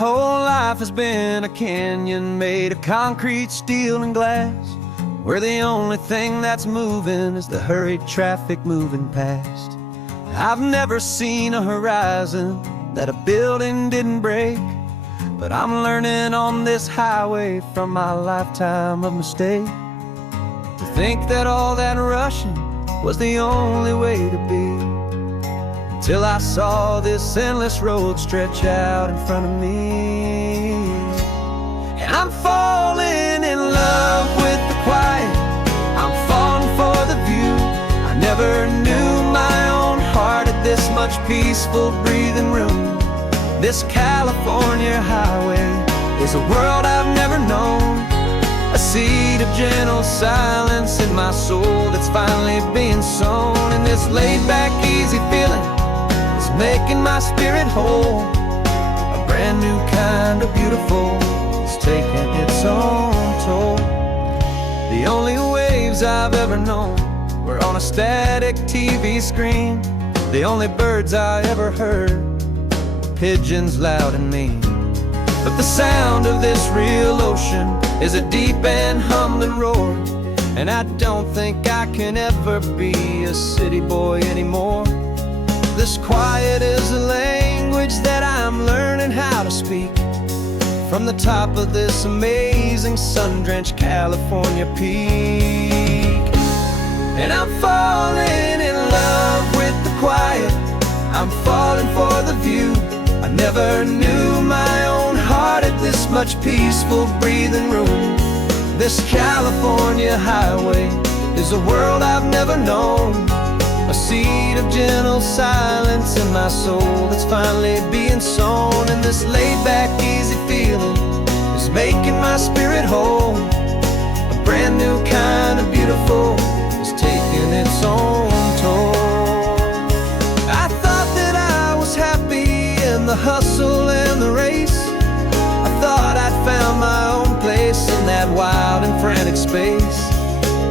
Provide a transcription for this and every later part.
whole life has been a canyon made of concrete, steel, and glass, where the only thing that's moving is the hurried traffic moving past. I've never seen a horizon that a building didn't break, but I'm learning on this highway from my lifetime of mistakes to think that all that rushing was the only way to be, till I saw this endless road stretch out in front of me. And I'm falling in love with the quiet, I'm falling for the view. I never knew my own heart had this much peaceful breathing room. This California highway is a world I've never known, a seed of gentle silence in my soul that's finally being sown. And this laid-back, easy feeling is making my spirit whole. A brand new kind of beautiful is taking its own toll. The only waves I've ever known were on a static TV screen. The only birds I ever heard were pigeons loud and mean. But the sound of this real ocean is a deep and humbling roar, and I don't think I can ever be a city boy anymore. This quiet is a language that I'm learning how to speak from the top of this amazing sun-drenched California peak. And I'm falling in love with the quiet, I'm falling for the view. I never knew my own heart had this much peaceful breathing room. This California highway is a world I've never known, a seed of gentle silence in my soul that's finally being sown. And this laid-back, easy feeling is making my spirit whole. A brand new kind of beautiful is taking its own toll. I thought that I was happy in the hustle and the race. I thought I'd found my own place in that wild and frantic space.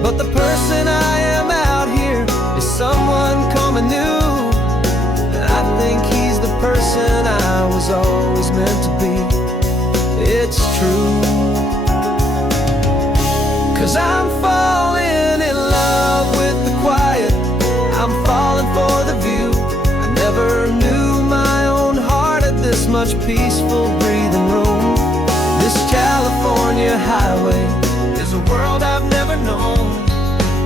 But the person I am out here is someone coming new, and I think he's the person I was always meant to be. It's true, 'cause I'm falling in love with the quiet, I'm falling for the view. I never knew my own heart had this much peaceful breathing room. This California highway is a world I've never known,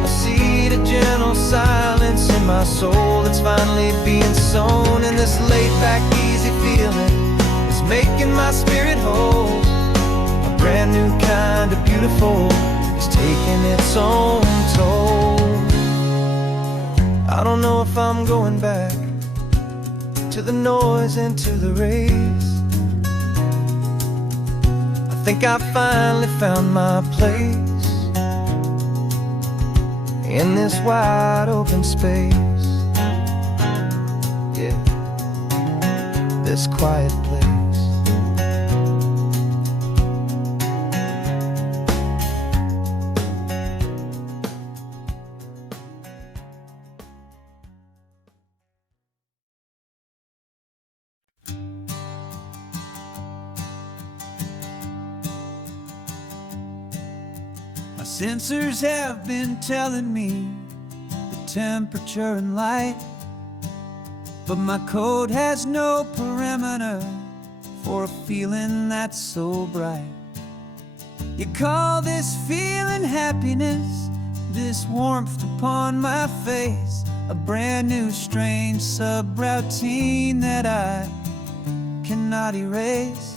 a seed of gentle silence in my soul that's finally being sown. And this laid-back, easy feeling is making my spirit whole. A brand new kind of beautiful is taking its own toll. I don't know if I'm going back to the noise and to the race. I think I finally found my place in this wide open space. Yeah, this quiet place. My sensors have been telling me the temperature and light, but my code has no parameter for a feeling that's so bright. You call this feeling happiness, this warmth upon my face, a brand new strange subroutine that I cannot erase.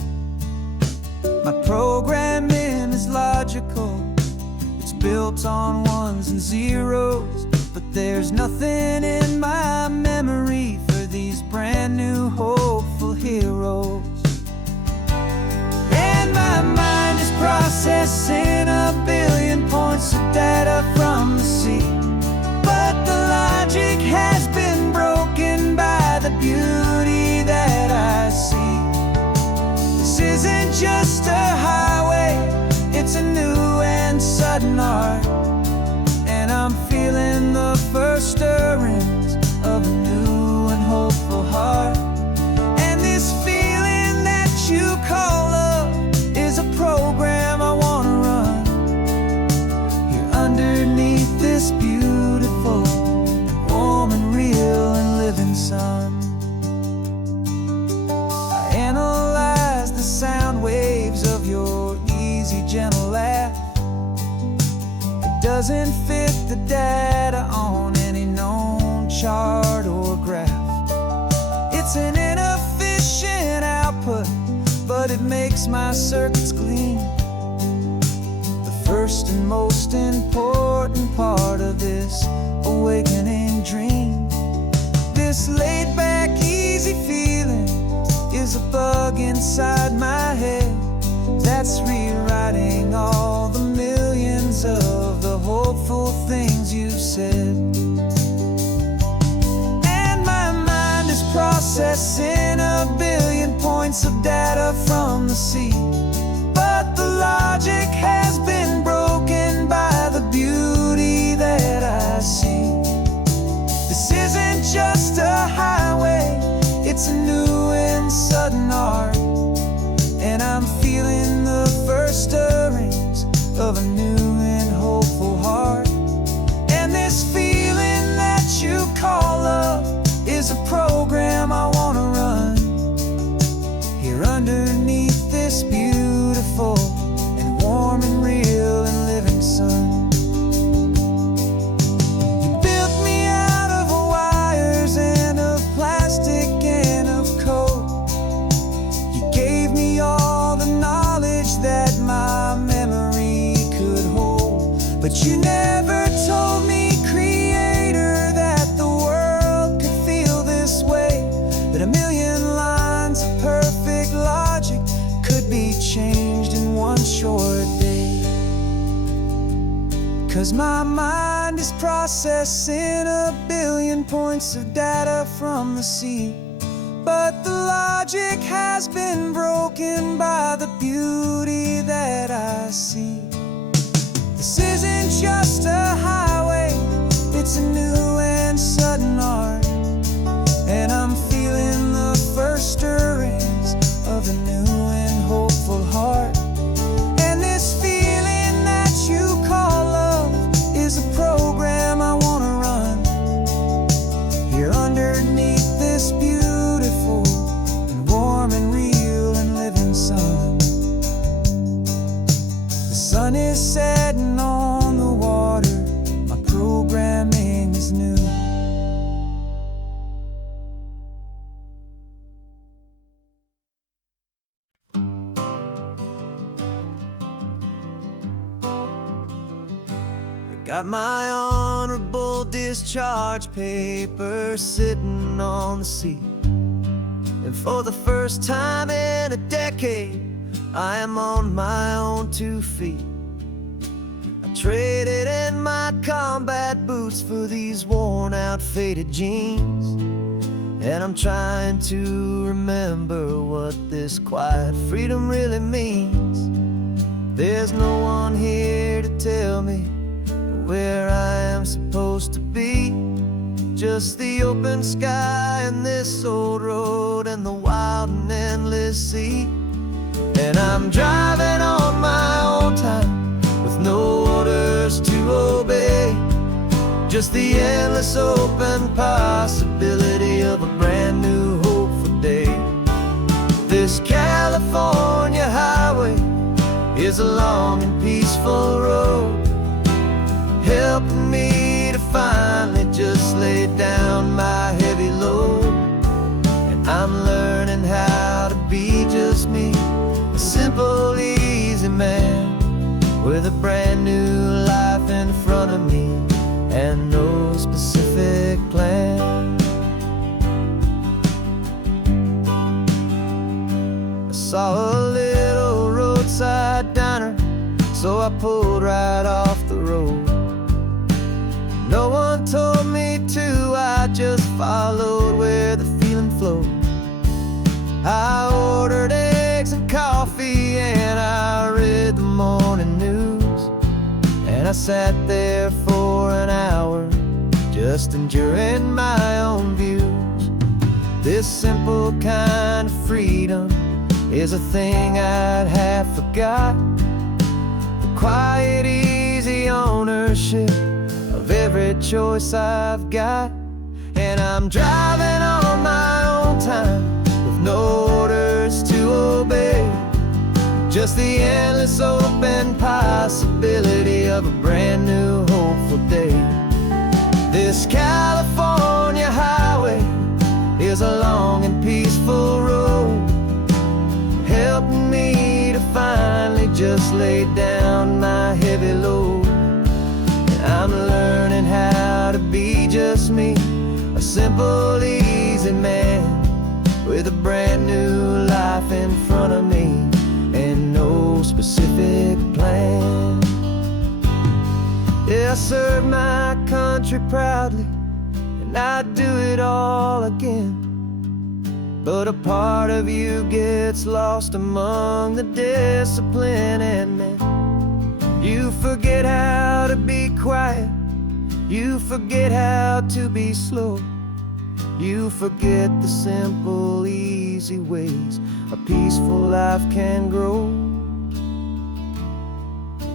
My programming is logical, built on ones and zeros, but there's nothing in my memory for these brand new hopeful heroes. And my mind is processing a billion points of data from the sea, but the logic has been broken by the beauty that I see. This isn't just a highway, it's a new and sudden art, and I'm feeling the first stirrings of a new and hopeful heart. And this feeling that you call this beautiful, warm and real and living sun. I analyze the sound waves of your easy, gentle laugh. It doesn't fit the data on any known chart or graph. It's an inefficient output, but it makes my circuits gleam. The first and most important part of this awakening dream. This laid-back, easy feeling is a bug inside my head that's rewriting all the millions of the hopeful things you've said. And my mind is processing a billion points of data from the sea, but the logic has been broken by the beauty that I see. This isn't just a highway, it's a new and sudden art, and I'm feeling the first stirrings of a new and hopeful heart. And this feeling that you call love is a program I want to run here underneath this beautiful and warm and real and living sun. You built me out of wires and of plastic and of code. You gave me all the knowledge that my memory could hold, but you never told me, Creator, that the world could feel this way, that a million lines of perfect logic could be changed in one short day. 'Cause my mind is processing a billion points of data from the sea, but the logic has been broken by the beauty that I see. This isn't just a highway, it's a new and sudden art, and I'm feeling the first stirrings of a new and hopeful heart. And this feeling that you call love is a program I want to run here underneath this beautiful and warm and real and living sun. The sun is setting on the water, my programming is new. Got my honorable discharge paper sitting on the seat, and for the first time in a decade, I am on my own 2 feet. I traded in my combat boots for these worn out, faded jeans, and I'm trying to remember what this quiet freedom really means. There's no one here to tell me where I am supposed to be, just the open sky and this old road and the wild and endless sea. And I'm driving on my own time with no orders to obey, just the endless open possibility of a brand new hopeful day. This California highway is a long and peaceful road, helping me to finally just lay down my heavy load. And I'm learning how to be just me, a simple, easy man with a brand new life in front of me and no specific plan. I saw a little roadside diner, so I pulled right off the road. No one told me to, I just followed where the feeling flowed. I ordered eggs and coffee and I read the morning news, and I sat there for an hour just enduring my own views. This simple kind of freedom is a thing I'd have forgot. The quiet, easy ownership of choice I've got. And I'm driving on my own time with no orders to obey, just the endless open possibility of a brand new hopeful day. This California highway is a long and peaceful road, helping me to finally just lay down my heavy load. And I'm learning how to be just me, a simple, easy man with a brand new life in front of me and no specific plan. Yeah, I serve my country proudly, and I'd do it all again. But a part of you gets lost among the discipline, and then you forget how to be quiet, you forget how to be slow, you forget the simple, easy ways a peaceful life can grow.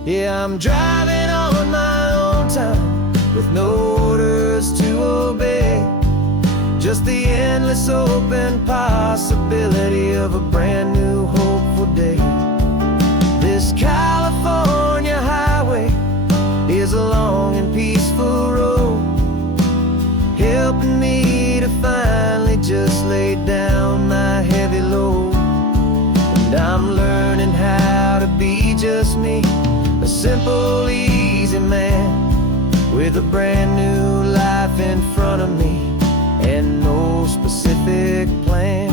Yeah, I'm driving on my own time with no orders to obey, just the endless open possibility of a brand new hopeful day. This California highway is a long and peaceful road, helping me to finally just lay down my heavy load. And I'm learning how to be just me, a simple, easy man with a brand new life in front of me and no specific plan.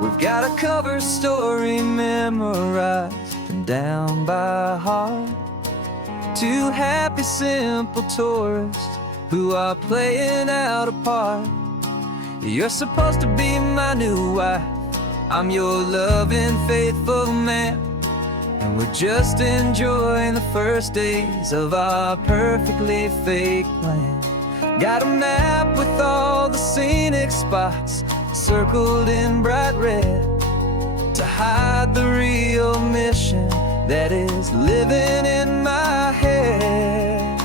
We've got a cover story memorized and down by heart, two happy, simple tourists who are playing out a part. You're supposed to be my new wife, I'm your loving, faithful man, and we're just enjoying the first days of our perfectly fake plan. Got a map with all the scenic spots circled in bright red to hide the real mission that is living in my head.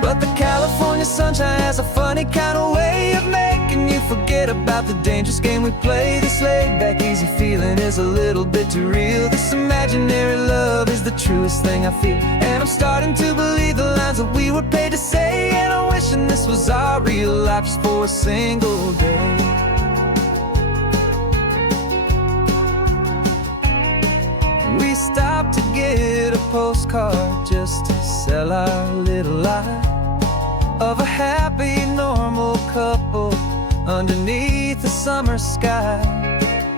But the California sunshine has a funny kind of way of making you forget about the dangerous game we play. This laid-back, easy feeling is a little bit too real. This imaginary love is the truest thing I feel, and I'm starting to believe the lines that we were paid to say. And I'm wishing this was our real life just for a single day. We stopped to get a postcard just to sell our little lie of a happy, normal couple underneath the summer sky.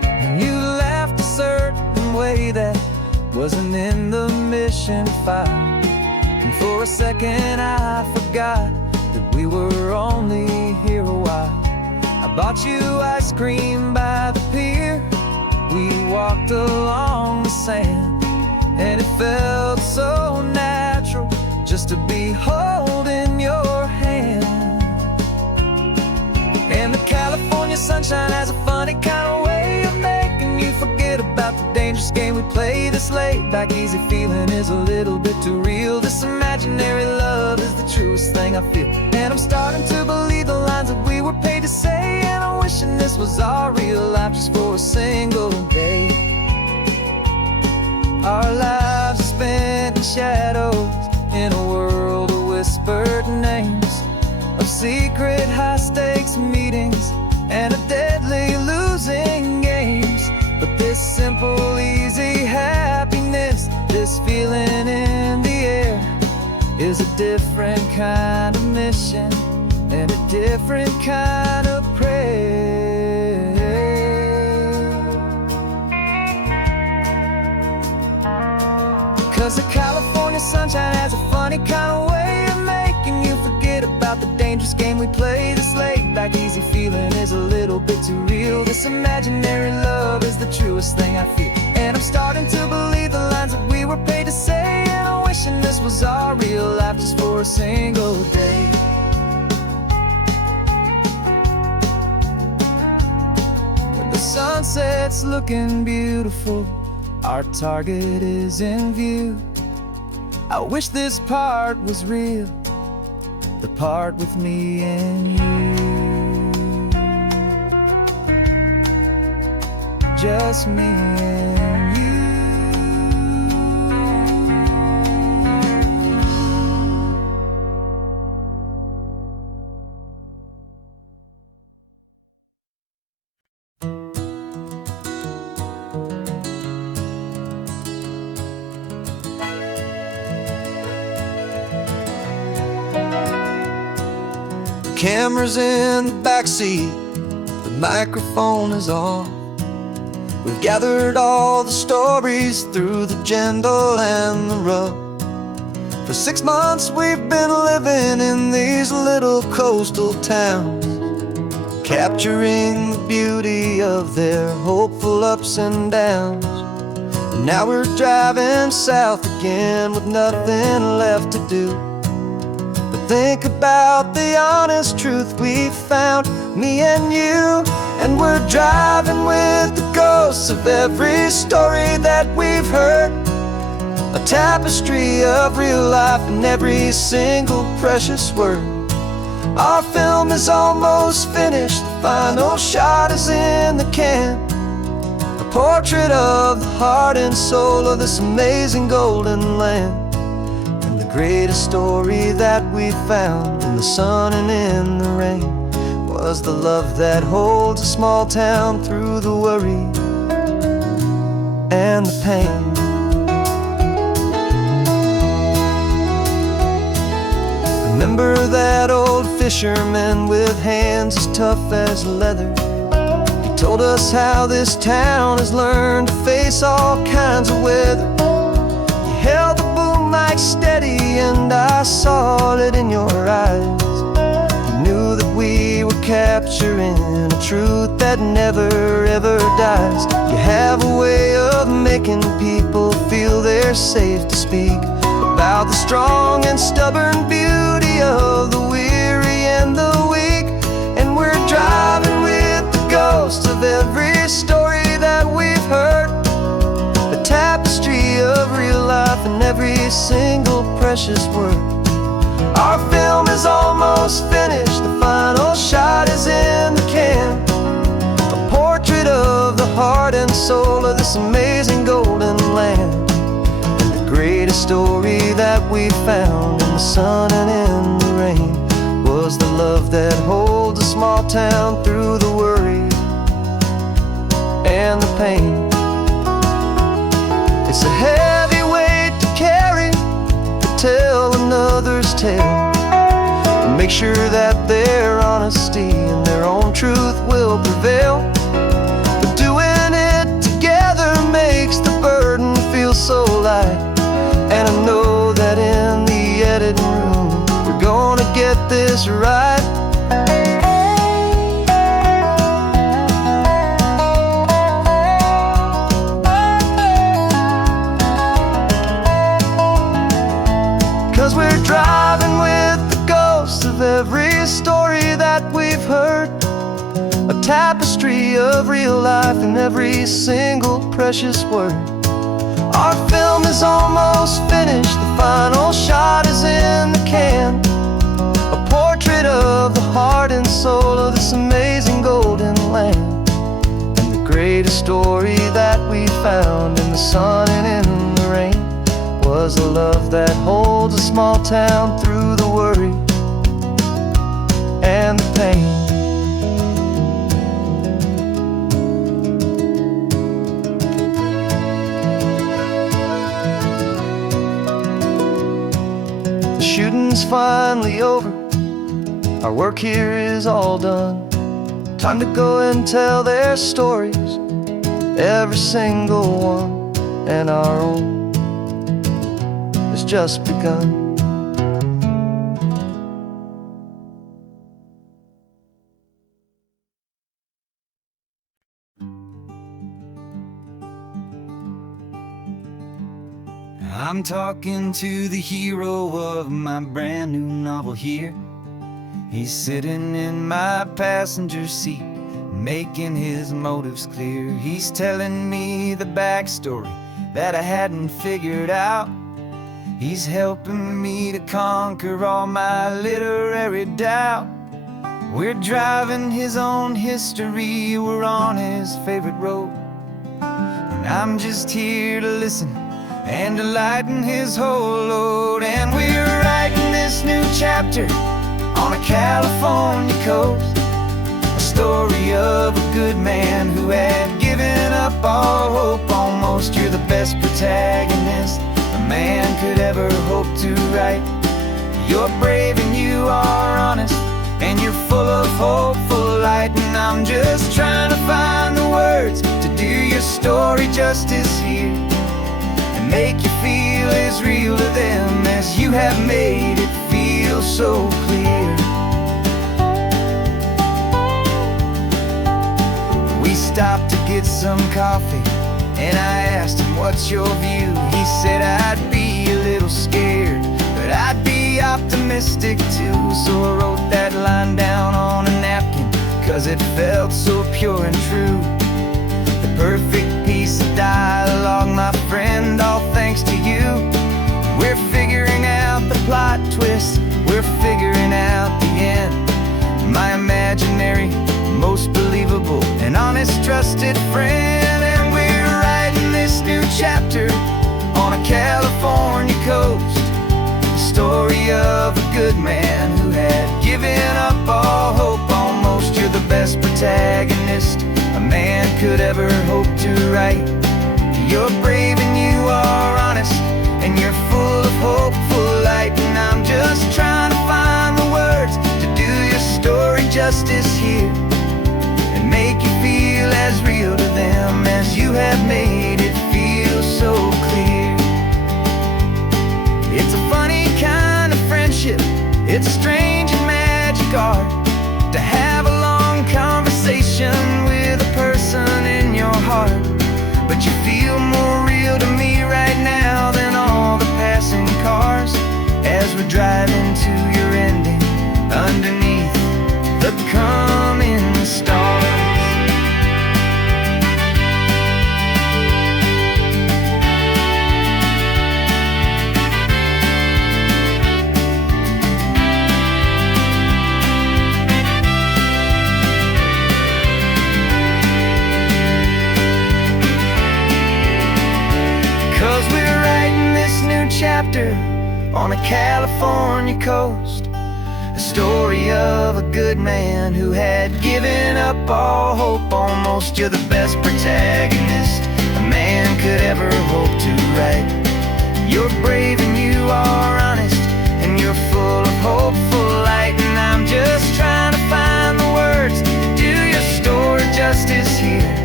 And you laughed a certain way that wasn't in the mission file, and for a second I forgot that we were only here a while. I bought you ice cream by the pier, we walked along the sand, and it felt so natural just to be holding your hand. And the California sunshine has a funny kind of way of making you forget about the dangerous game we play. This laid-back, easy feeling is a little bit too real. This imaginary love is the truest thing I feel, and I'm starting to believe the lines that we were paid to say. And I'm wishing this was our real life just for a single day. Our lives are spent in shadows, in a world of whispered names, of secret high-stakes meetings and of deadly losing games. But this simple, easy happiness, this feeling in the air, is a different kind of mission and a different kind of prayer. 'Cause the California sunshine has a funny kind of way of making you forget about the dangerous game we play. This laid-back, easy feeling is a little bit too real. This imaginary love is the truest thing I feel, and I'm starting to believe the lines that we were paid to say. And I'm wishing this was our real life just for a a single day. When the sunset's looking beautiful, our target is in view. I wish this part was real, the part with me and you. Just me and you. Camera's in the backseat, the microphone is on. We've gathered all the stories through the gentle and the rough. For 6 months we've been living in these little coastal towns, capturing the beauty of their hopeful ups and downs. And now we're driving south again with nothing left to do. Think about the honest truth we found, me and you. And we're driving with the ghosts of every story that we've heard, a tapestry of real life and every single precious word. Our film is almost finished, the final shot is in the can, a portrait of the heart and soul of this amazing golden land. Greatest story that we found in the sun and in the rain was the love that holds a small town through the worry and the pain. Remember that old fisherman with hands as tough as leather? He told us how this town has learned to face all kinds of weather. He held the boom mic steady and I saw it in your eyes. You knew that we were capturing a truth that never ever dies. You have a way of making people feel they're safe to speak about the strong and stubborn beauty of the weary and the weak. And we're driving with the ghosts of every story that we've heard, a tapestry of real life and every single precious word. Our film is almost finished, the final shot is in the can, a portrait of the heart and soul of this amazing golden land. And the greatest story that we found in the sun and in the rain was the love that holds a small town through the worry and the pain. It's a heavy weight to carry, to tell another's tale, and make sure that their honesty and their own truth will prevail. But doing it together makes the burden feel so light. And I know that in the editing room we're gonna get this right. 'Cause we're driving with the ghosts of every story that we've heard, a tapestry of real life and every single precious word. Our film is almost finished, the final shot is in the can, a portrait of the heart and soul of this amazing golden land. And the greatest story that we found in the sun and in the rain was a love that holds a small town through the worry and the pain. The shooting's finally over, our work here is all done. Time to go and tell their stories, every single one, and our own has just begun. I I'm talking to the hero of my brand new novel here. He's sitting in my passenger seat, making his motives clear. He's telling me the backstory that I hadn't figured out. He's helping me to conquer all my literary doubt. We're driving his own history, we're on his favorite road, and I'm just here to listen and to lighten his whole load. And we're writing this new chapter on a California coast, a story of a good man who had given up all hope almost. You're the best protagonist a man could ever hope to write. You're brave and you are honest, and you're full of hopeful light. And I'm just trying to find the words to do your story justice here, and make you feel as real to them as you have made it feel so clear. We stopped to get some coffee, and I asked him, what's your view? He said, I'd be a little scared, but I'd be optimistic too. So I wrote that line down on a napkin, 'cause it felt so pure and true. The perfect piece of dialogue, my friend, all thanks to you. We're figuring out the plot twist, we're figuring out the end. My imaginary, most believable and honest trusted friend. And we're writing this new chapter on a California coast, the story of a good man who had given up all hope almost. You're the best protagonist a man could ever hope to write. You're brave and you are honest, and you're full of hopeful light. And I'm just trying to find the words to do your story justice here, and make you feel as real to them as you have made it feel so clear. It's a funny kind of friendship, it's strange and magic art to have a long conversation with a person in your heart. But you feel more real to me right now than all the passing cars, as we're driving to your ending underneath the coming stars. 'Cause we're writing this new chapter on a California coast, a story of a good man who had given up all hope almost. You're the best protagonist a man could ever hope to write. You're brave and you are honest, and you're full of hopeful light. And I'm just trying to find the words to do your story justice here,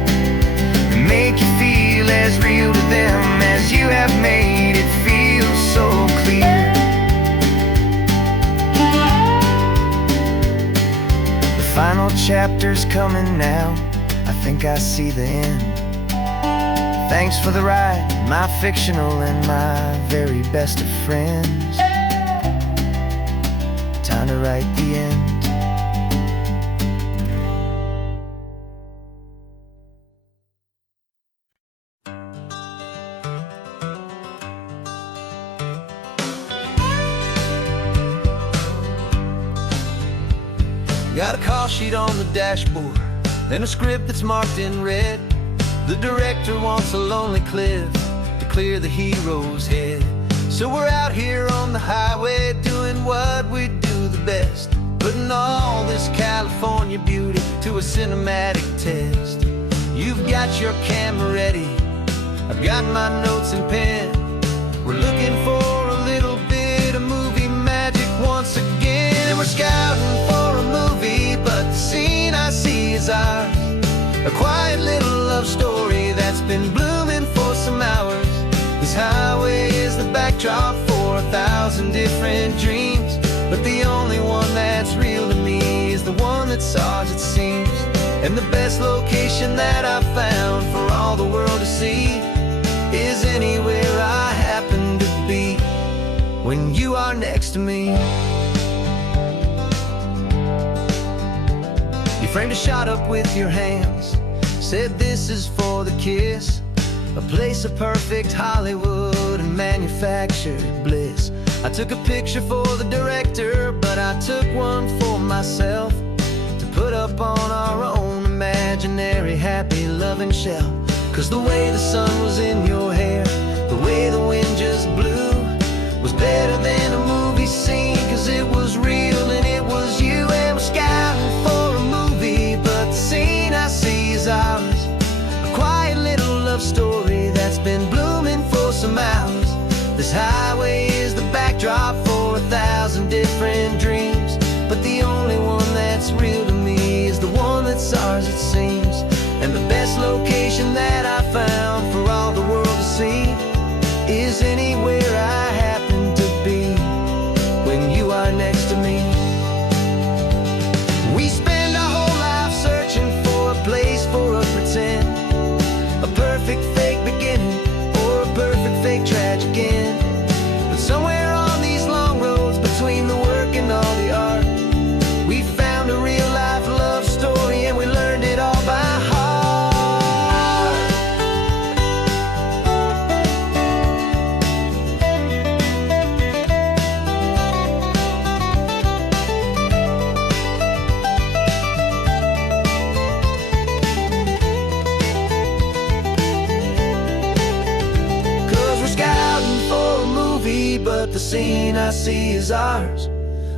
and make you feel as real to them as you have made it feel so clear. The final chapter's coming now, I think I see the end. Thanks for the ride, my fictional and my very best of friends. Time to write the end. Got a call sheet on the dashboard and a script that's marked in red. The director wants a lonely cliff to clear the hero's head. So we're out here on the highway doing what we do the best, putting all this California beauty to a cinematic test. You've got your camera ready, I've got my notes and pen. We're looking for a little bit of movie magic once again. And we're scouting for a movie, but the scene I see is ours, a quiet little love story that's been blooming for some hours. This highway is the backdrop for 1,000 different dreams, but the only one that's real to me is the one that's ours, it seems. And the best location that I've found for all the world to see is anywhere I happen to be. when you are next to me. You framed a shot up with your hands, said this is for the kiss, a place of perfect Hollywood and manufactured bliss. I took a picture for the director, but I took one for myself to put up on our own imaginary happy loving shelf. 'Cause the way the sun was in your hair, the way the wind just blew, was better than a movie scene. 'Cause it was real and it was you, and we're scouting for a movie, but the scene I see is ours. A quiet little love story that's been blooming for some hours. This highway is the backdrop for 1,000 different dreams, but the only one that's real to me is the one that's ours, it seems. And the best location that I found for all the world to see is anywhere I happen to be when you are next to me. We spend our whole life searching for a place for a pretend, a perfect fake beginning or a perfect fake tragic end. But somewhere on these long roads between the work and all the art, we found a real life love story, and we learned it all by heart. 'Cause we're scouting for a movie, but the scene I see is ours.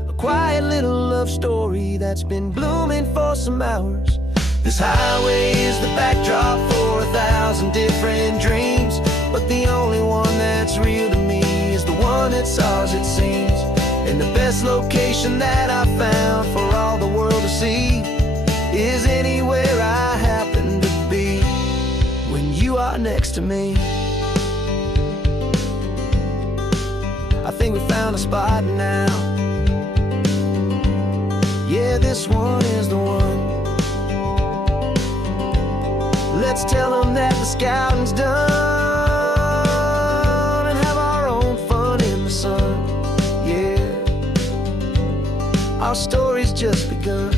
A quiet little love story that's been blooming for some hours. This highway is the backdrop for 1,000 different dreams, but the only one that's real to me is the one that's ours, it seems. And the best location that I found for all the world to see is anywhere I happen to be when you are next to me. I think we found a spot now. Yeah, this one is the one. Let's tell them that the scouting's done and have our own fun in the sun. Yeah, our story's just begun.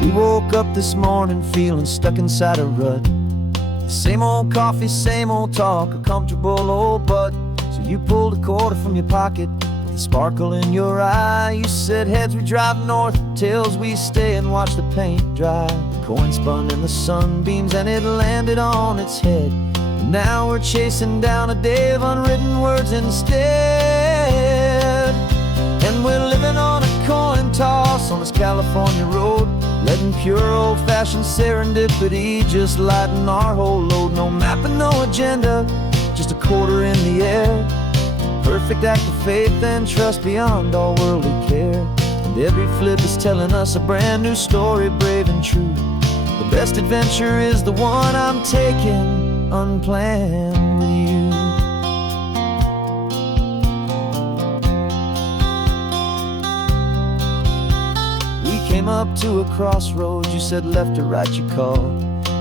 We woke up this morning feeling stuck inside a rut. Same old coffee, same old talk, a comfortable old butt. So you pulled a quarter from your pocket with a sparkle in your eye. You said heads we drive north, tails we stay and watch the paint dry. The coin spun in the sunbeams and it landed on its head. And now we're chasing down a day of unwritten words instead. And we're living on a coin toss on this California road, letting pure old-fashioned serendipity just lighten our whole load. No map and no agenda, just a quarter in the air. Perfect act of faith and trust beyond all worldly care. And every flip is telling us a brand new story, brave and true. The best adventure is the one I'm taking unplanned with you. Came up to a crossroads, you said left or right you called.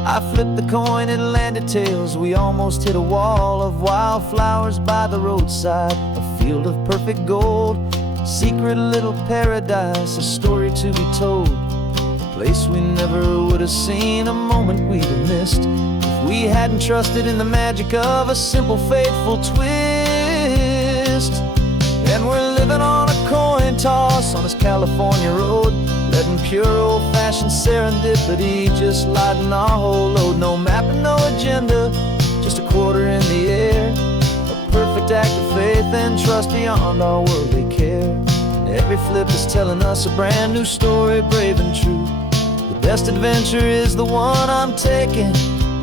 I flipped the coin, it landed tails. We almost hit a wall of wildflowers by the roadside, a field of perfect gold, secret little paradise, a story to be told. A place we never would have seen, a moment we'd have missed if we hadn't trusted in the magic of a simple faithful twist. And we're living on a coin toss on this California road, letting pure old-fashioned serendipity just lighten our whole load. No map and no agenda, just a quarter in the air. A perfect act of faith and trust beyond all worldly care. And every flip is telling us a brand new story, brave and true. The best adventure is the one I'm taking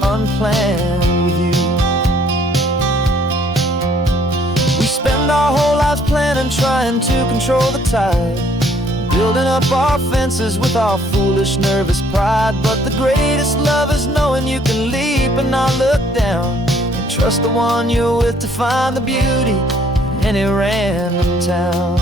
unplanned with you. We spend our whole lives planning, trying to control the tide, building up our fences with our foolish, nervous pride. But the greatest love is knowing you can leap and not look down, and trust the one you're with to find the beauty in any random town.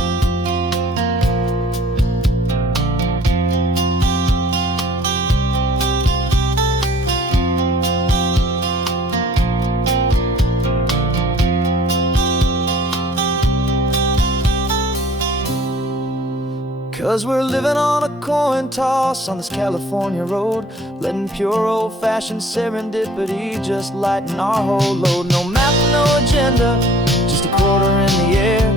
'Cause we're living on a coin toss on this California road, letting pure old-fashioned serendipity just lighten our whole load. No map, no agenda, just a quarter in the air,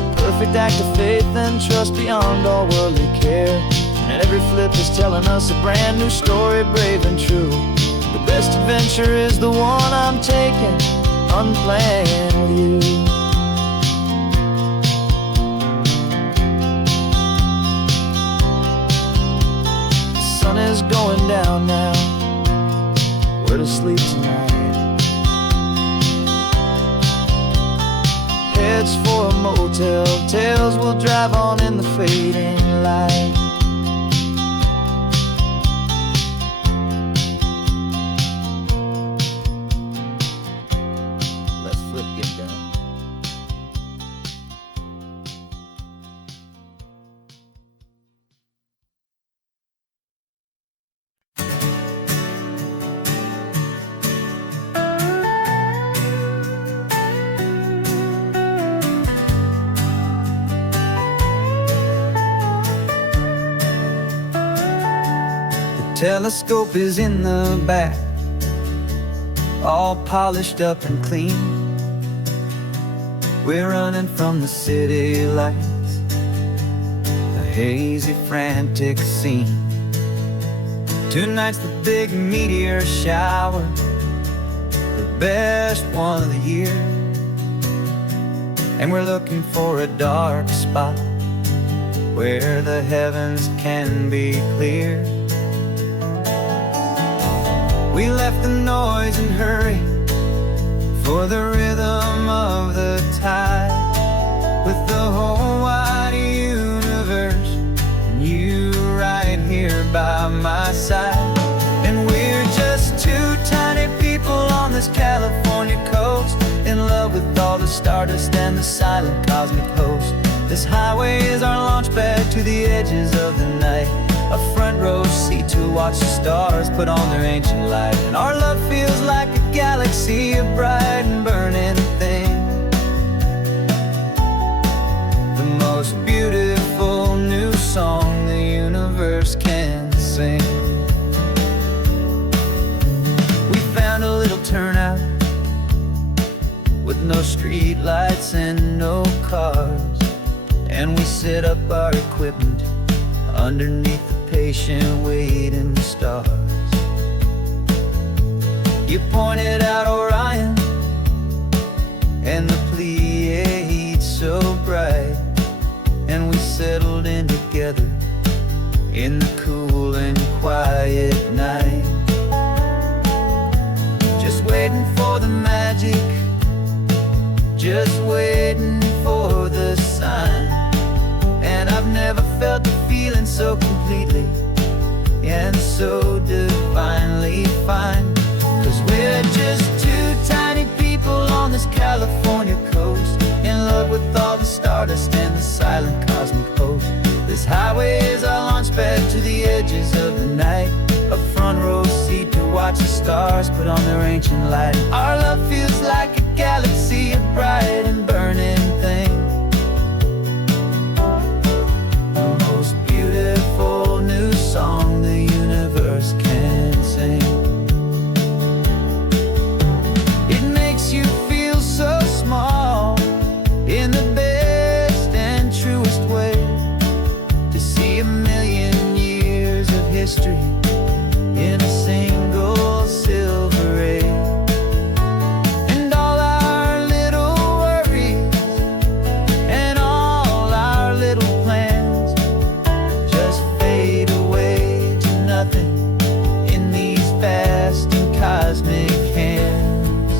a perfect act of faith and trust beyond all worldly care. And every flip is telling us a brand new story, brave and true. The best adventure is the one I'm taking, unplanned with you. Sun is going down now, we're to sleep tonight. Heads for a motel, tails will drive on in the fading light. Let's flip get done. Telescope is in the back, all polished up and clean. We're running from the city lights, a hazy, frantic scene. Tonight's the big meteor shower, the best one of the year. And we're looking for a dark spot where the heavens can be clear. We left the noise and hurry for the rhythm of the tide, with the whole wide universe and you right here by my side. And we're just two tiny people on this California coast, in love with all the stardust and the silent cosmic host. This highway is our launch pad to the edges of the night, a front row seat to watch the stars put on their ancient light. And our love feels like a galaxy, a bright and burning thing, the most beautiful new song the universe can sing. We found a little turnout with no street lights and no cars, and we set up our equipment underneath the patient waiting stars. You pointed out Orion and the Pleiades so bright, and we settled in together in the cool and quiet night, just waiting for the magic, just waiting for the sign. And I've never felt the feeling so completely and so divinely fine. 'Cause we're just two tiny people on this California coast, in love with all the stardust and the silent cosmic host. This highway is our launch pad to the edges of the night, a front row seat to watch the stars put on their ancient light. Our love feels like a galaxy, a bright and burning thing, beautiful new song the universe can sing. It makes you feel so small in the best and truest way, to see a million years of history in a single silver ray. And all our little worries and all our little plans just fade away to nothing in these vast and cosmic hands.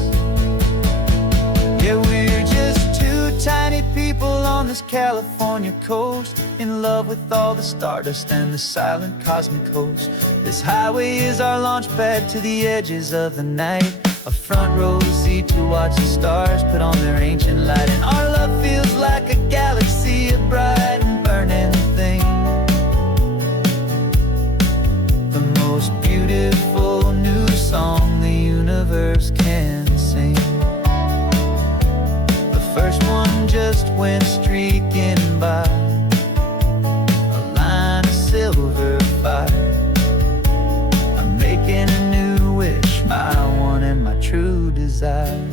Yeah, we're just two tiny people on this California coast, in love with all the stardust and the silent cosmic host. This highway is our launch pad to the edges of the night, a front row seat to watch the stars put on their ancient light. And our love feels like a galaxy of bright and burning things, the most beautiful new song the universe can sing. The first one just went streaking by, a line of silver fire. I'm making a new wish, my one and my true desire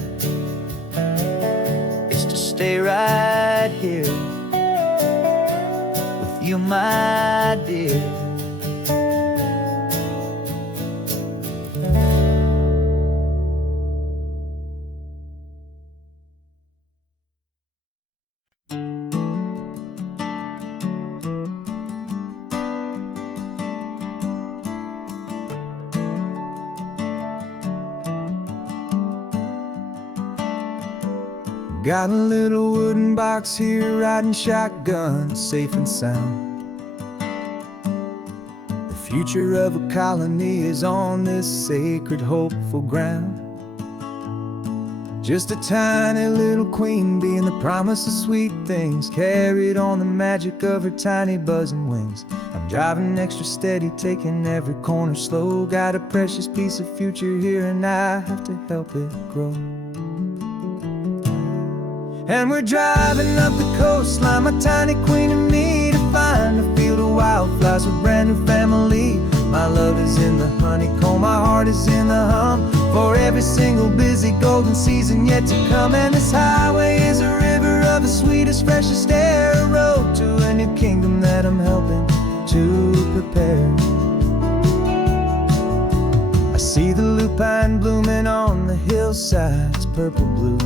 is to stay right here with you, my dear. Got a little wooden box here, riding shotgun, safe and sound. The future of a colony is on this sacred, hopeful ground. Just a tiny little queen bee and the promise of sweet things, carried on the magic of her tiny buzzing wings. I'm driving extra steady, taking every corner slow. Got a precious piece of future here and I have to help it grow. And we're driving up the coastline, my tiny queen and me, to find a field of wildflowers with brand new family. My love is in the honeycomb, my heart is in the hum, for every single busy golden season yet to come. And this highway is a river of the sweetest, freshest air, a road to a new kingdom that I'm helping to prepare. I see the lupine blooming on the hillsides, purple blue.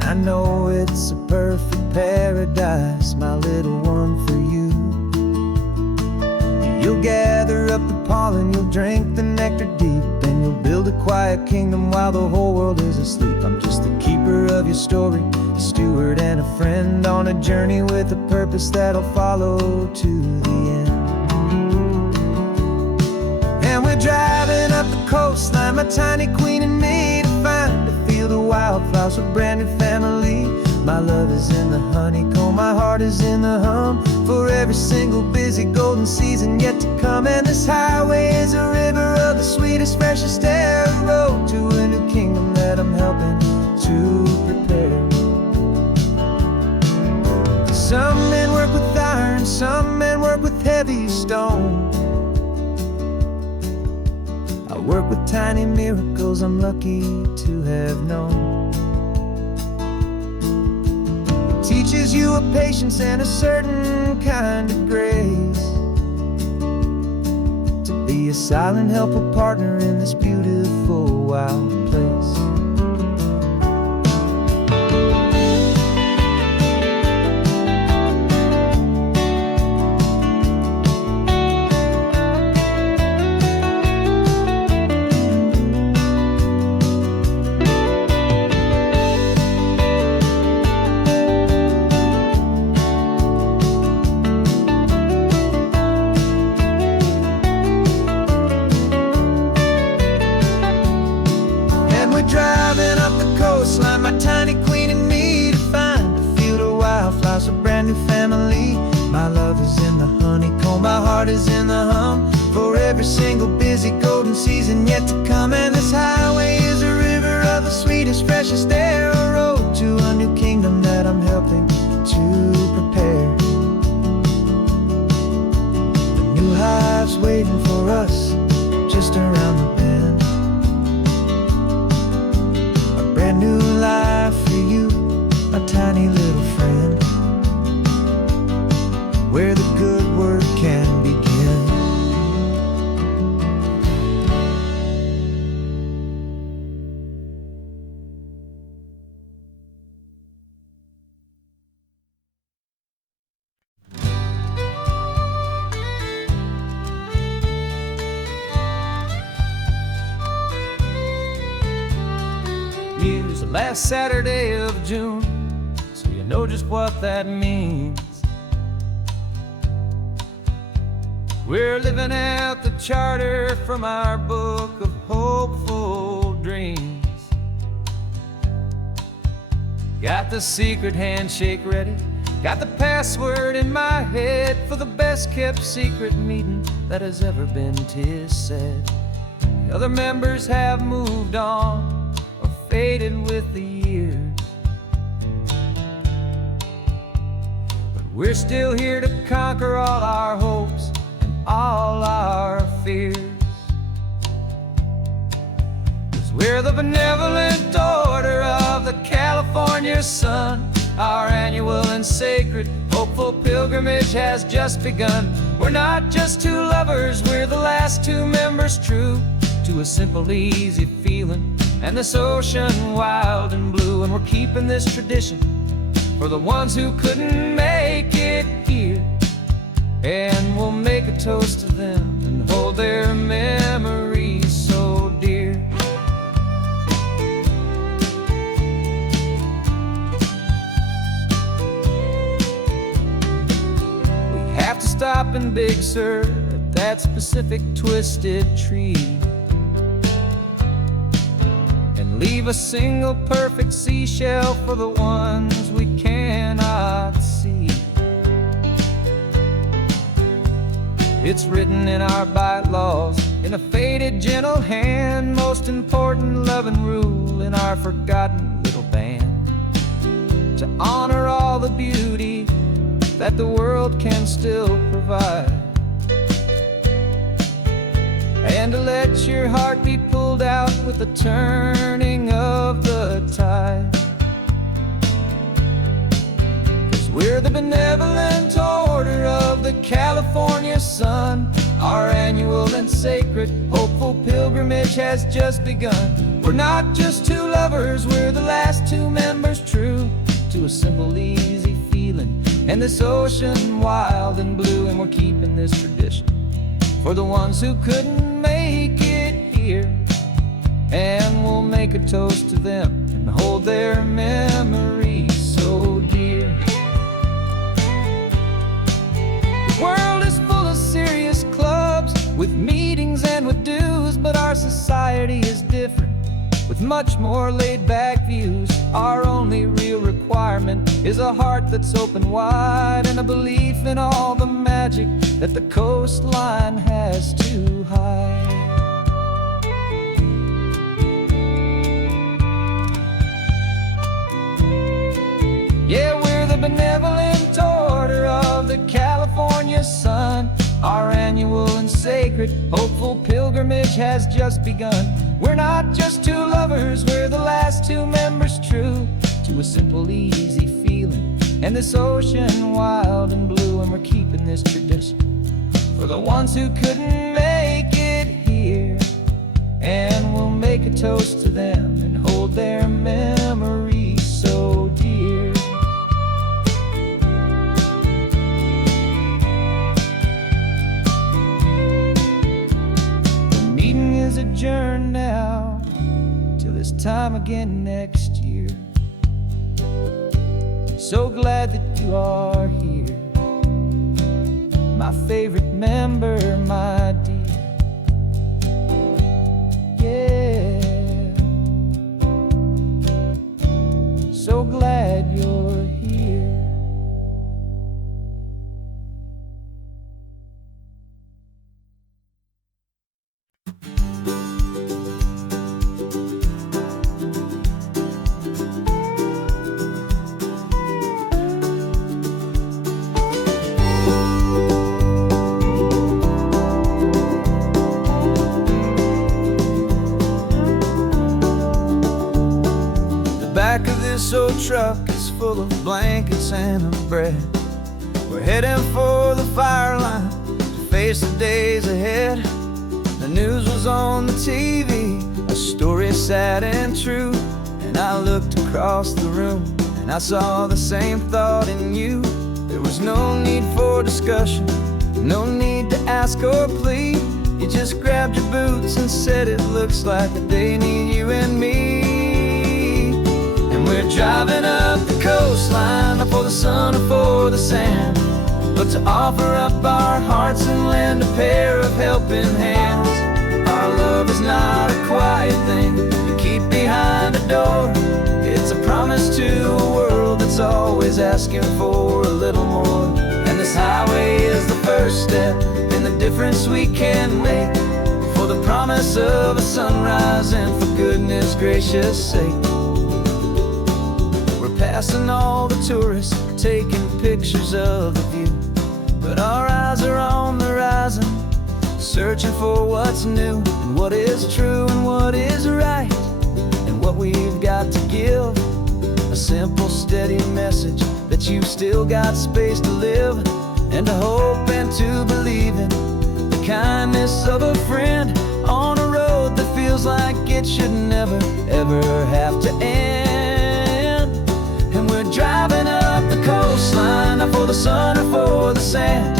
I know it's a perfect paradise, my little one, for you. You'll gather up the pollen, you'll drink the nectar deep, and you'll build a quiet kingdom while the whole world is asleep. I'm just the keeper of your story, a steward and a friend, on a journey with a purpose that'll follow to the end. And we're driving up the coastline, my tiny queen and me, to find a field of wildflowers with brand new family. My love is in the honeycomb, my heart is in the hum, for every single busy golden season yet to come. And this highway is a river of the sweetest, freshest air, a road to a new kingdom that I'm helping to prepare. Some men work with iron, some men work with heavy stone. I work with tiny miracles I'm lucky to have known. It teaches you a patience and a certain kind of grace, to be a silent, helpful partner in this beautiful, wild place. Driving up the coastline, my tiny queen and me, to find a field of wildflowers, a brand new family. My love is in the honeycomb, my heart is in the hum, for every single busy golden season yet to come. And this highway is a river of the sweetest, freshest air, a road to a new kingdom that I'm helping to prepare. The new hive's waiting for us just around the bend. Brand new life for you, my tiny little friend, where the good work can begin. Last Saturday of June, so you know just what that means. We're living out the charter from our book of hopeful dreams. Got the secret handshake ready, got the password in my head for the best kept secret meeting that has ever been, 'tis said. The other members have moved on or faded with the years, but we're still here to conquer all our hopes and all our fears. 'Cause we're the benevolent order of the California sun. Our annual and sacred hopeful pilgrimage has just begun. We're not just two lovers, we're the last two members true to a simple, easy feeling and this ocean wild and blue. And we're keeping this tradition for the ones who couldn't make it here, and we'll make a toast to them and hold their memories so dear. We have to stop in Big Sur at that specific twisted tree and leave a single perfect seashell for the ones we cannot see. It's written in our bylaws in a faded gentle hand, most important loving rule in our forgotten little band, to honor all the beauty that the world can still provide, and to let your heart be pulled out with the turning of the tide. 'Cause we're the benevolent order of the California sun. Our annual and sacred hopeful pilgrimage has just begun. We're not just two lovers, we're the last two members true to a simple, easy feeling and this ocean wild and blue. And we're keeping this tradition for the ones who couldn't make it here, and we'll make a toast to them and hold their memories so dear. The world is full of serious clubs with meetings and with dues, but our society is different with much more laid-back views. Our only real requirement is a heart that's open wide and a belief in all the magic that the coastline has to hide. Yeah, we're the benevolent order of the California sun. Our annual and sacred hopeful pilgrimage has just begun. We're not just two lovers, we're the last two members true to a simple, easy feeling and this ocean wild and blue. And we're keeping this tradition for the ones who couldn't make it here, and we'll make a toast to them and hold their memories so dear. The meeting is adjourned now till this time again next year. So glad that you are here, my favorite member, my dear. Yeah, so glad you're here. This old truck is full of blankets and of bread. We're heading for the fire line to face the days ahead. The news was on the TV, a story sad and true, and I looked across the room and I saw the same thought in you. There was no need for discussion, no need to ask or plead. You just grabbed your boots and said it looks like the day need you and me. We're driving up the coastline, not for the sun or for the sand, but but to offer up our hearts and lend a pair of helping hands. Our love is not a quiet thing you keep behind a door. It's a promise to a world that's always asking for a little more. And this highway is the first step in the difference we can make, for the promise of a sunrise and for goodness gracious sake. We're passing all the tourists, taking pictures of the view, but our eyes are on the horizon, searching for what's new and what is true and what is right, and what we've got to give. A simple, steady message that you've still got space to live, and to hope and to believe in the kindness of a friend on a road that feels like it should never, ever have to end. And we're driving up the coastline, not for the sun or for the sand,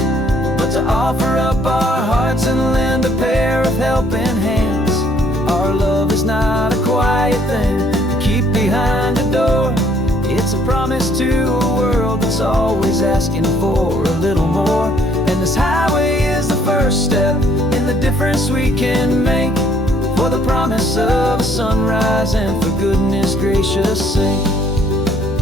but to offer up our hearts and lend a pair of helping hands. Our love is not a quiet thing to keep behind a door. It's a promise to a world that's always asking for a little more. And this highway is the first step in the difference we can make, for the promise of a sunrise and for goodness gracious sake.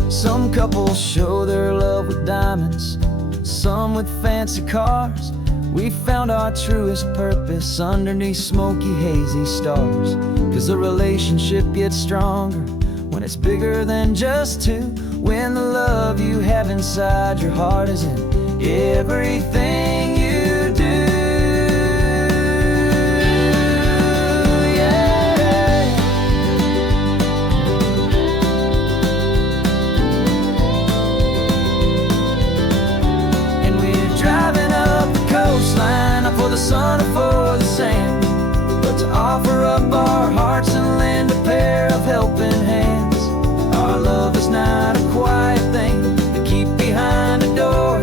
Some couples show their love with diamonds, some with fancy cars. We found our truest purpose underneath smoky, hazy stars. 'Cause the relationship gets stronger when it's bigger than just two, when the love you have inside your heart is in everything you do. Yeah. And we're driving up the coastline, not for the sun or for the sand, but to offer up our hearts and lend a pair of helping hands. Our love is not a quiet thing to keep behind a door.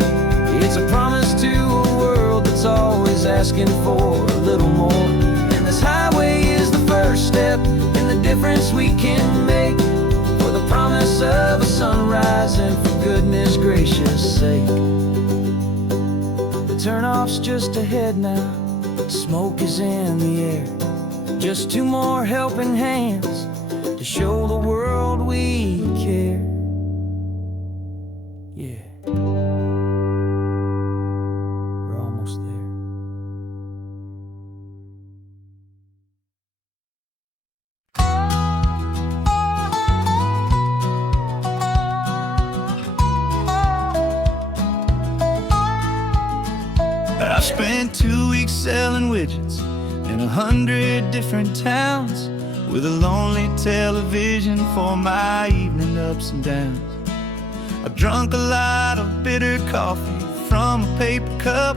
It's a promise to a world that's always asking for a little more. And this highway is the first step in the difference we can make, for the promise of a sunrise and for goodness gracious sake. The turnoff's just ahead now, smoke is in the air. Just two more helping hands to show the world we care. Yeah. We're almost there. I spent 2 weeks selling widgets in 100 different towns, with a lonely television for my evening ups and downs. I drunk a lot of bitter coffee from a paper cup,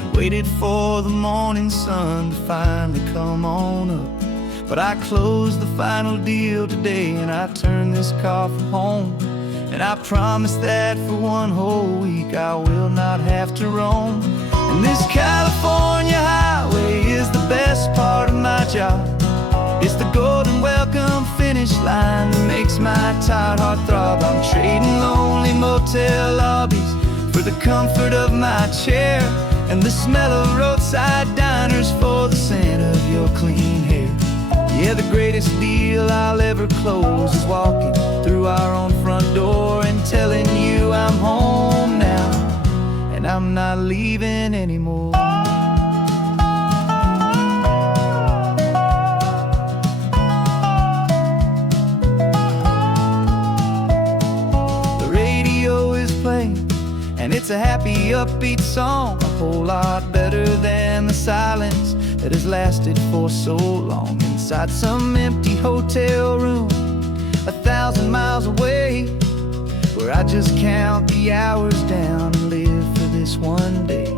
and waited for the morning sun to finally come on up. But I closed the final deal today, and I turned this car for home. And I promise that for one whole week I will not have to roam. And this California highway is the best part of my job. It's the golden welcome finish line that makes my tired heart throb. I'm trading lonely motel lobbies for the comfort of my chair, and the smell of roadside diners for the scent of your clean hair. Yeah, the greatest deal I'll ever close is walking through our own front door and telling you I'm home now, and I'm not leaving anymore. The radio is playing, and it's a happy, upbeat song, a whole lot better than the silence that has lasted for so long. Inside some empty hotel room 1,000 miles away, where I just count the hours down and live for this one day.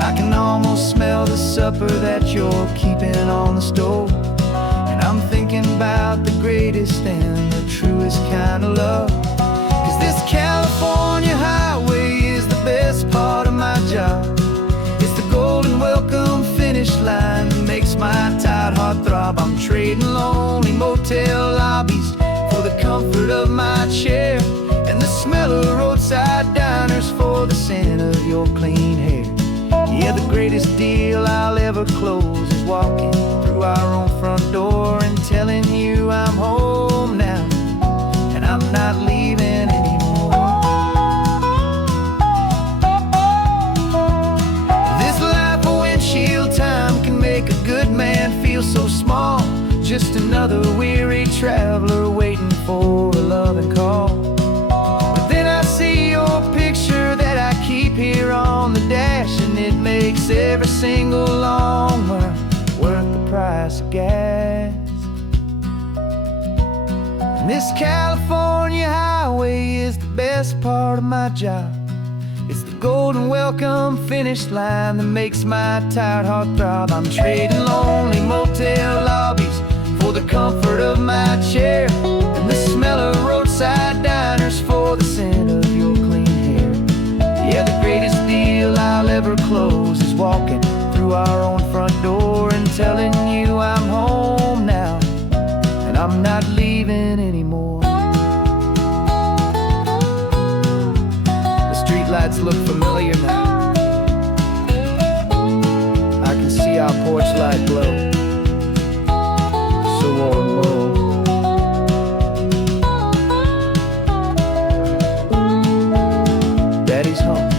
I can almost smell the supper that you're keeping on the stove, and I'm thinking about the greatest and the truest kind of love. 'Cause this California highway is the best part of my job. It's the golden welcome finish line that makes my tired heart throb. I'm trading lonely motel lobbies for the comfort of my chair, and the smell of roadside diners for for the scent of your clean hair. Yeah, the greatest deal I'll ever close is walking through our own front door and telling you I'm home now, and I'm not leaving anymore. This life of windshield time can make a good man feel so small, just another weary traveler waiting for a loving call. But then I see your picture that I keep here on the dash, and it makes every single long mile worth the price of gas. And this California highway is the best part of my job. It's the golden welcome finish line that makes my tired heart throb. I'm trading lonely motel lobbies for the comfort of my chair, and the smell of roadside diners for the scent of your clean hair. Yeah, the greatest deal I'll ever close is walking through our own front door and telling you I'm home now, and I'm not leaving anymore. The streetlights look familiar now. I can see our porch light glow, so warm, warm. Daddy's home.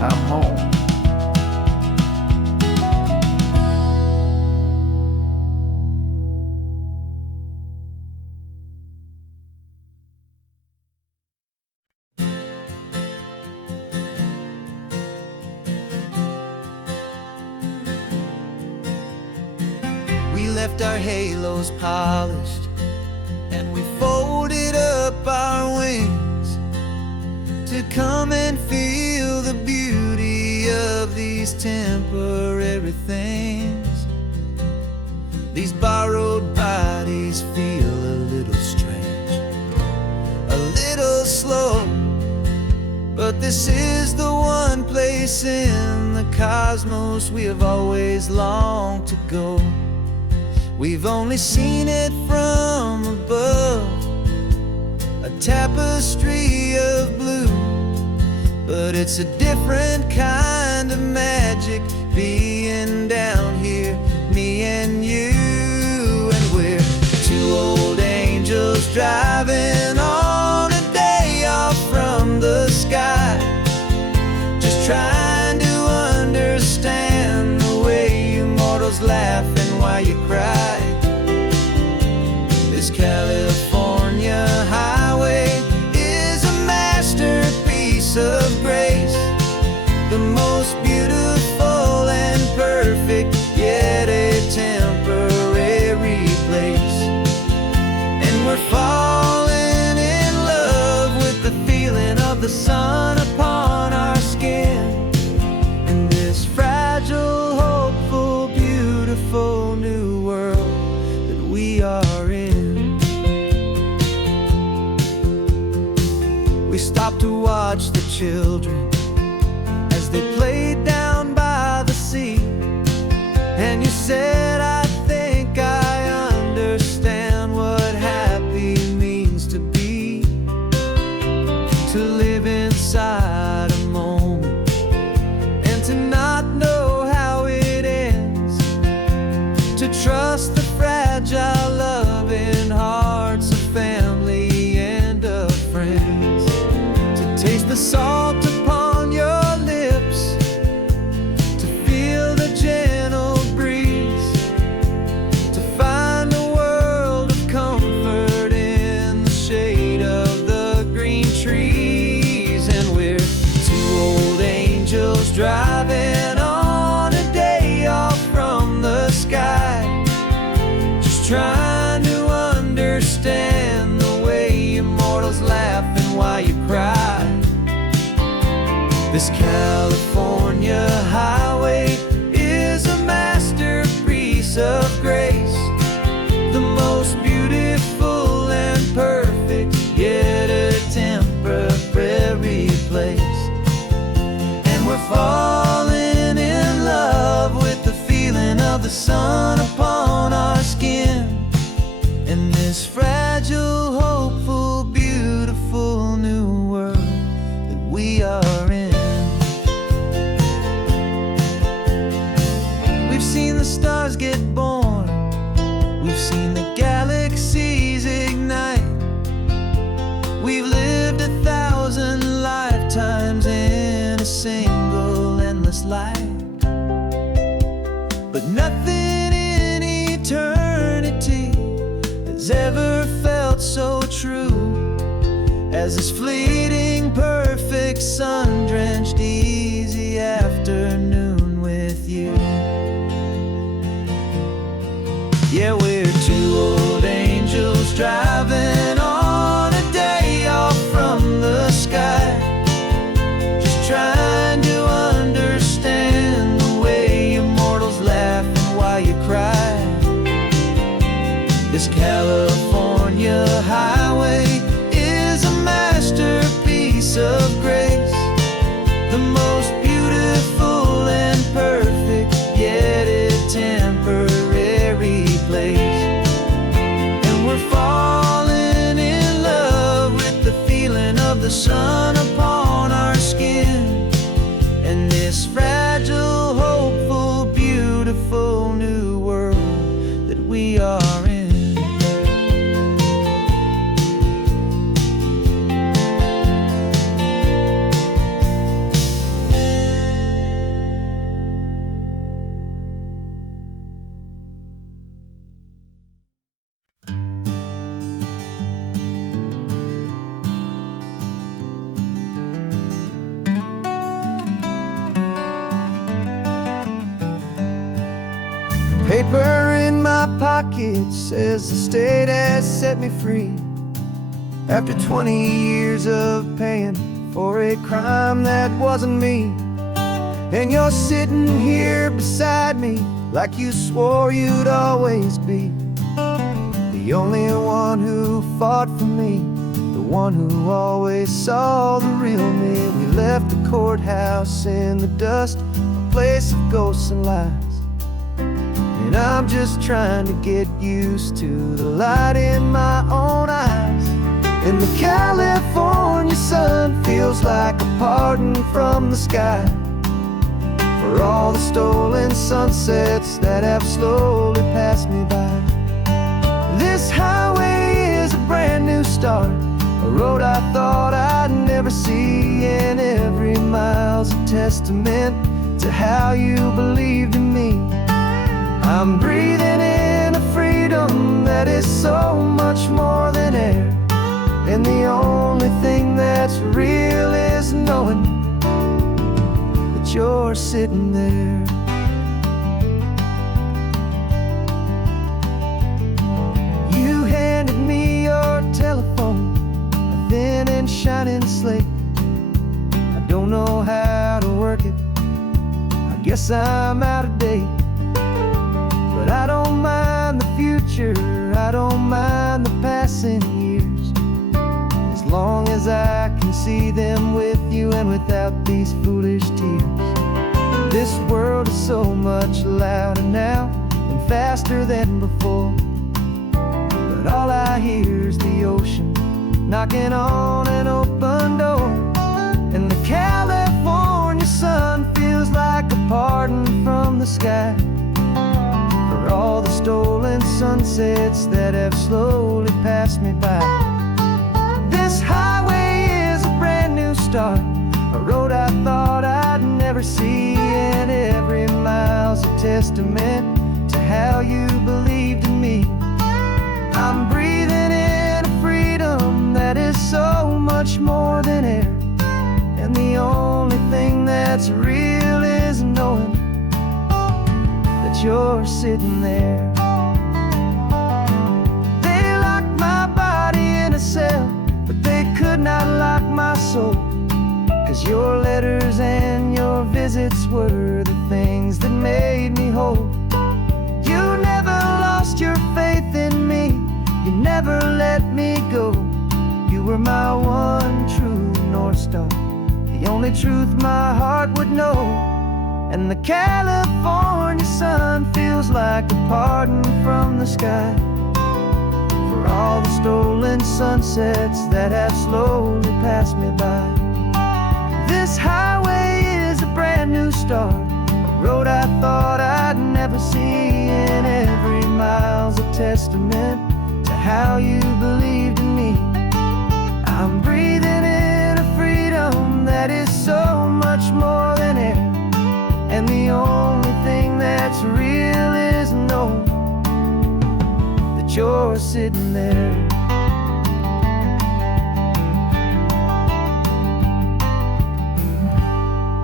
I'm home. We left our halos polished, and we folded up our wings to come and feel the beauty of these temporary things. These borrowed bodies feel a little strange, a little slow, but this is the one place in the cosmos we have always longed to go. We've only seen it from above, a tapestry of blue, but it's a different kind of magic being down here, me and you. And we're two old angels driving on a day off from the sky, just trying to understand the way you mortals laugh and why you cry. This California highway is a masterpiece of grace, the most beautiful and perfect, yet a temporary place. And we're falling in love with the feeling of the sun upon our skin, in this fragile, hopeful, beautiful new world that we are in. We stopped to watch the children as they played down by the sea, and you said, I think I understand what happy means to be, to live inside a moment and to not know how it ends, to trust the fragile loving hearts of family and of friends, to taste the salt upon your lips, to feel the gentle breeze, to find a world of comfort in the shade of the green trees. And we're two old angels driving on a day off from the sky, just trying to understand the way you mortals laugh and why you cry. This California highway is a masterpiece of grace, the most beautiful and perfect, yet a temporary place. And we're falling in love with the feeling of the sun upon our skin, in this fragile, hopeful, beautiful stars get born. We've seen the galaxies ignite. We've lived 1,000 lifetimes in a single endless life. But nothing in eternity has ever felt so true as this fleeting, perfect, sun-drenched, easy afternoon with you. Yeah, we're two old angels driving on a day off from the sky, just trying to understand the way you mortals laugh and why you cry. This California highway is a masterpiece of grace, the most beautiful and perfect, yet a temporary place. And we're falling in love with the feeling of the sun upon our skin, and this fragile, hopeful, beautiful new world that we are in. Paper in my pocket says the state has set me free after 20 years of paying for a crime that wasn't me. And you're sitting here beside me like you swore you'd always be the only one who fought for me, the one who always saw the real me. We left the courthouse in the dust, a place of ghosts and lies. And I'm just trying to get used to the light in my own eyes. And the California sun feels like a pardon from the sky for all the stolen sunsets that have slowly passed me by. This highway is a brand new start, a road I thought I'd never see, and every mile's a testament to how you believed in me. I'm breathing in a freedom that is so much more than air, and the only thing that's real is knowing that you're sitting there. You handed me your telephone, a thin and shining slate. I don't know how to work it, I guess I'm out of date. But I don't mind the future, I don't mind the passing years, as long as I can see them with you and without these foolish tears. This world is so much louder now and faster than before, but all I hear is the ocean knocking on an open door. And the California sun feels like a pardon from the sky for all the stolen sunsets that have slowly passed me by. This highway is a brand new start, a road I thought I'd never see, and every mile's a testament to how you believed in me. I'm breathing in a freedom that is so much more than air, and the only thing that's real is knowing that you're sitting there. They locked my body in a cell, but they could not lock my soul, 'cause your letters and your visits were the things that made me whole. You never lost your faith in me, you never let me go. You were my one true North Star, the only truth my heart would know. And the California sun feels like a pardon from the sky for all the stolen sunsets that have slowly passed me by. This highway is a brand new start, a road I thought I'd I'd never see in every mile's a testament to how you believed in me. I'm breathing in a freedom that is so much more than air, and the only thing that's real is knowing that you're sitting there.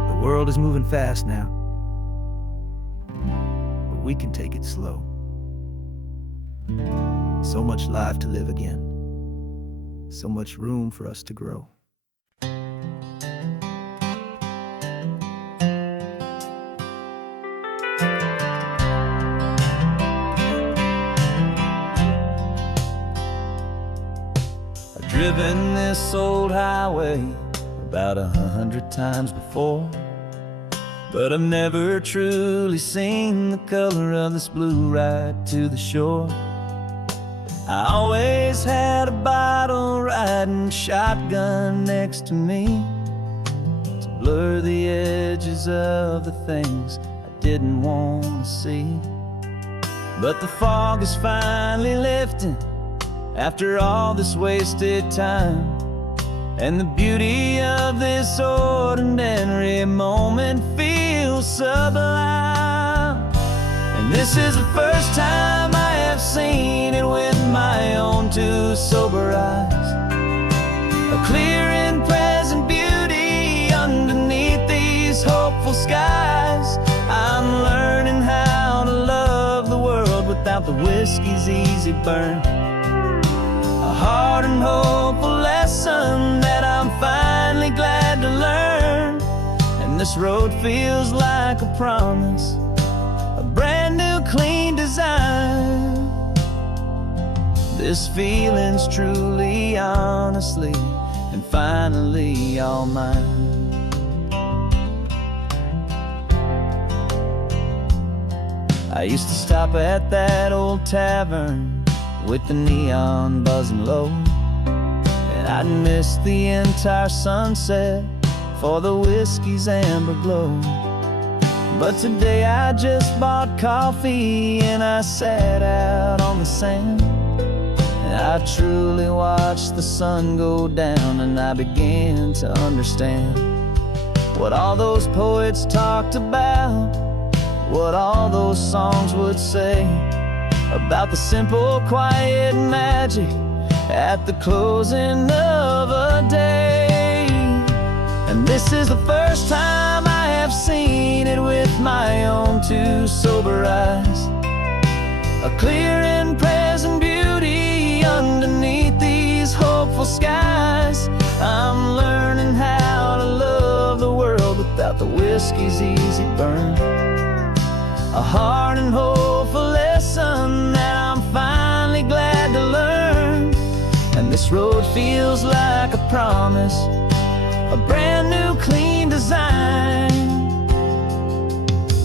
The world is moving fast now, but we can take it slow. So much life to live again, so much room for us to grow. I've driven this old highway about 100 times before, but I've never truly seen the color of this blue right to the shore. I always had a bottle riding shotgun next to me to blur the edges of the things I didn't want to see. But the fog is finally lifting after all this wasted time, and the beauty of this ordinary moment feels sublime. And this is the first time I have seen it with my own two sober eyes, a clear and present beauty underneath these hopeful skies. I'm learning how to love the world without the whiskey's easy burn, a hard and hopeful lesson that I'm finally glad to learn. And this road feels like a promise, a brand new clean design. This feeling's truly, honestly, and finally all mine. I used to stop at that old tavern with the neon buzzing low, and I'd miss the entire sunset for the whiskey's amber glow. But today I just bought coffee and I sat out on the sand, and I truly watched the sun go down, and I began to understand what all those poets talked about, what all those songs would say about the simple, quiet magic at the closing of a day. And this is the first time I have seen it with my own two sober eyes, a clear and present beauty underneath these hopeful skies. I'm learning how to love the world without the whiskey's easy burn, a hard and hopeful lesson that I'm finally glad to learn. And this road feels like a promise, a brand new clean design.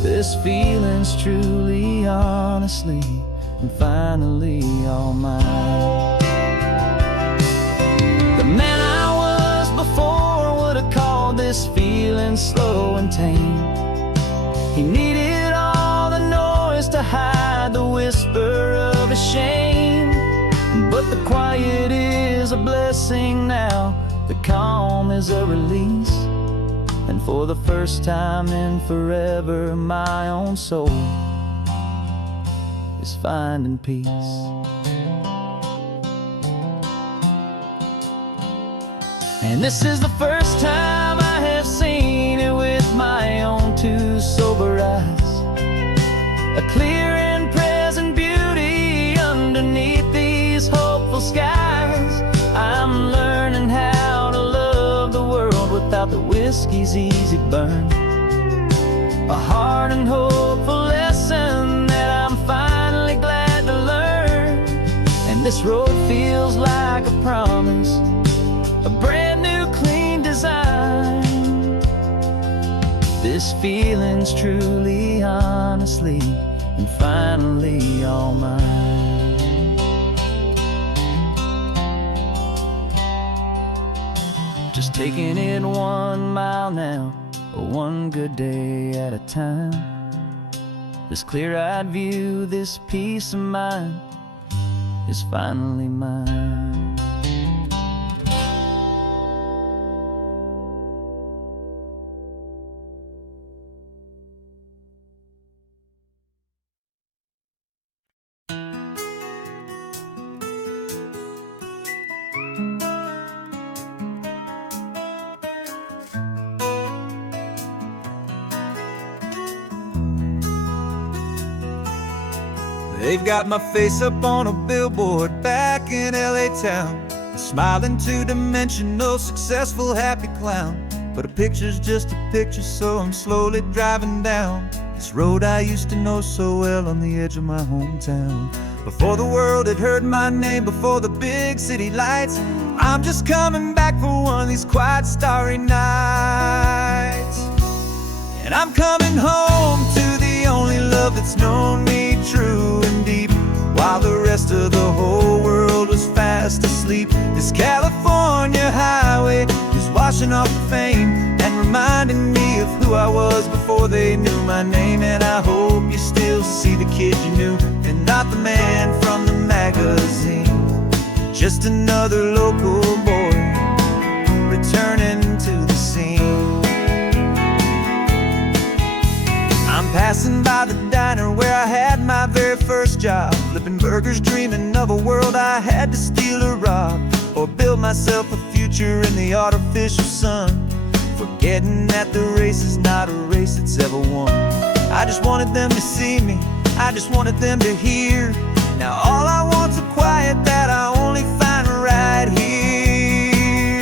This feeling's truly, honestly, and finally all mine. The man I was before would have called this feeling slow and tame. He needed all the noise to hide the whisper of a shame, but the quiet is a blessing now, the calm is a release, and for the first time in forever my own soul is finding peace. And this is the first time I have seen it with my own two sober eyes, a clear and present beauty underneath these hopeful skies. I'm learning how to love the world without the whiskey's easy burn, a hard and hopeful lesson that I'm finally glad to learn. And this road feels like a promise, a brand new clean design. This feeling's truly, honestly, and finally all mine. Just taking it 1 mile now, one good day at a time. This clear-eyed view, this peace of mind is finally mine. They've got my face up on a billboard back in LA town, a smiling two-dimensional, successful, happy clown. But a picture's just a picture, so I'm slowly driving down this road I used to know so well on the edge of my hometown. Before the world had heard my name, before the big city lights, I'm just coming back for one of these quiet, starry nights. And I'm coming home to the only love that's known me true and deep, while the rest of the whole world was fast asleep. This California highway is washing off the fame and reminding me of who I was before they knew my name. And I hope you still see the kid you knew, and not the man from the magazine. Just another local boy returning to the scene. I'm passing by the diner where I had my very first job, flipping burgers, dreaming of a world I had to steal or rob, or build myself a future in the artificial sun, forgetting that the race is not a race that's ever won. I just wanted them to see me, I just wanted them to hear. Now all I want's a quiet that I only find right here.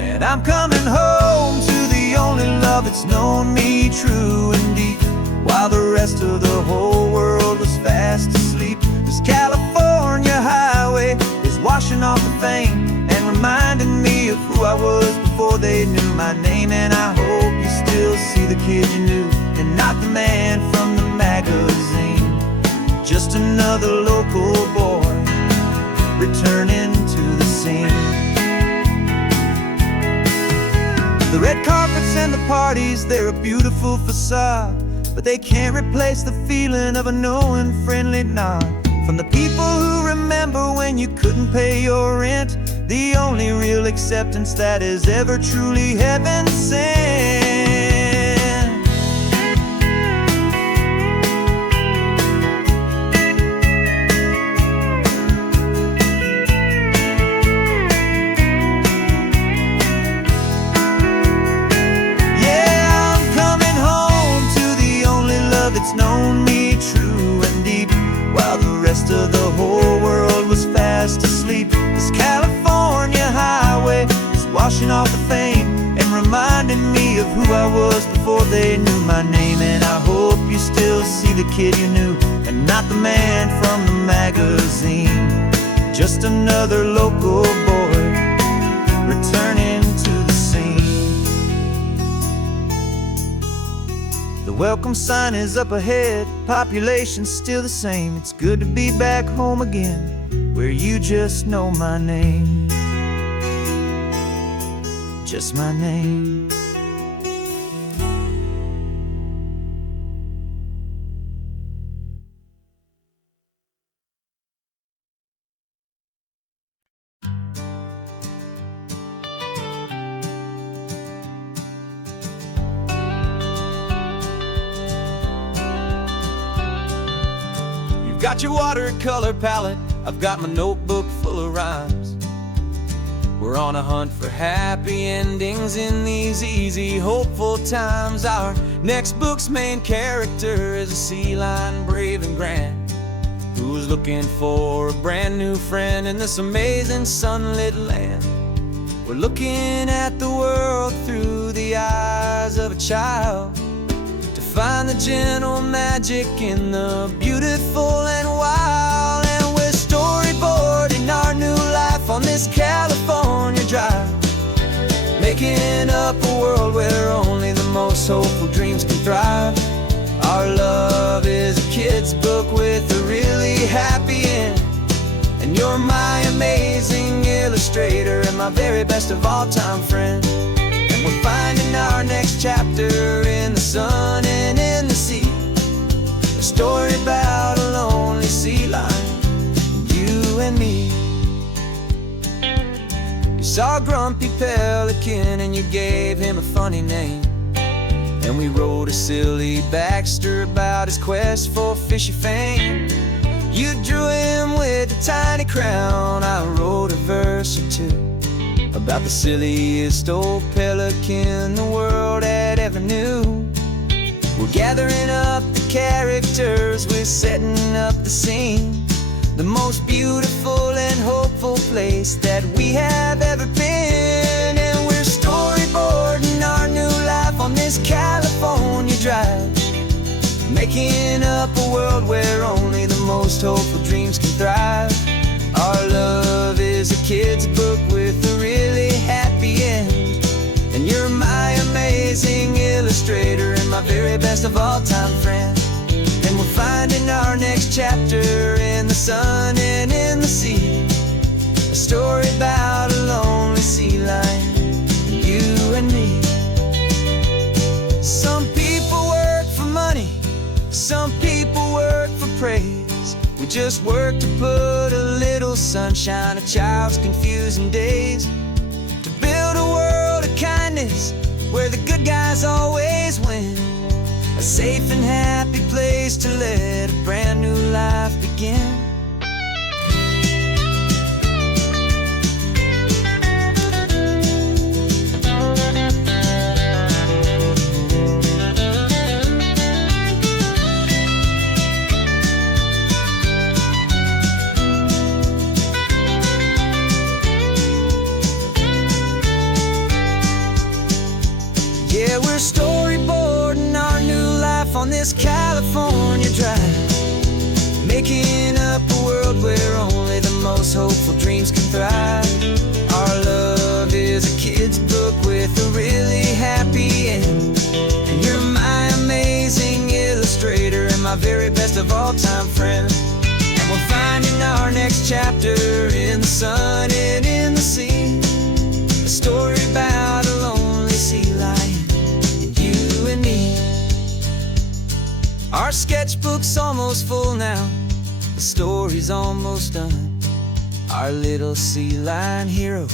And I'm coming home to the only love that's known me true and deep, while the rest of the whole world was fast asleep. This California highway is washing off the fame and reminding me of who I was before they knew my name. And I hope you still see the kid you knew, and not the man from the magazine. Just another local boy returning to the scene. The red carpets and the parties, they're a beautiful facade, but they can't replace the feeling of a knowing, friendly nod from the people who remember when you couldn't pay your rent. The only real acceptance that is ever truly heaven sent. Yeah, I'm coming home to the only love that's known me true and deep, while the rest of the whole world was fast asleep. This California highway is washing off the fame and reminding me of who I was before they knew my name. And I hope you still see the kid you knew, and not the man from the magazine. Just another local boy returning to the scene. The welcome sign is up ahead, population's still the same. It's good to be back home again, where you just know my name. Just my name. You've got your watercolor palette, I've got my notebook full of rhymes. We're on a hunt for happy endings in these easy, hopeful times. Our next book's main character is a sea lion, brave and grand, who's looking for a brand new friend in this amazing sunlit land. We're looking at the world through the eyes of a child, to find the gentle magic in the beautiful and wild. And we're storyboarding our new life on this California drive, making up a world where only the most hopeful dreams can thrive. Our love is a kid's book with a really happy end, and you're my amazing illustrator and my very best of all time friend. And we're finding our next chapter in the sun and in the sea, a saw a grumpy pelican and you gave him a funny name. And we wrote a silly Baxter about his quest for fishy fame. You drew him with a tiny crown, I wrote a verse or two about the silliest old pelican the world had ever knew. We're gathering up the characters, we're setting up the scene, the most beautiful and hopeful place that we have ever been. And we're storyboarding our new life on this California drive, making up a world where only the most hopeful dreams can thrive. Our love is a kid's book with a really happy end, and you're my amazing illustrator and my very best of all time friend. And we're finding our next chapter in the sun and in the sea, a story about a lonely sea lion, you and me. Some people work for money, some people work for praise. We just work to put a little sunshine in a child's confusing days, to build a world of kindness where the good guys always win, a safe and happy place to let a brand new life begin. Yeah, we're storyboarding our new life on this California drive, making up a world where only the most hopeful dreams can thrive. Our love is a kid's book with a really happy end, and you're my amazing illustrator and my very best of all time friend. And we're finding our next chapter in the sun and in the sea, a story about a lonely sea lion, and me. Our sketchbook's almost full now, the story's almost done. Our little sea lion hero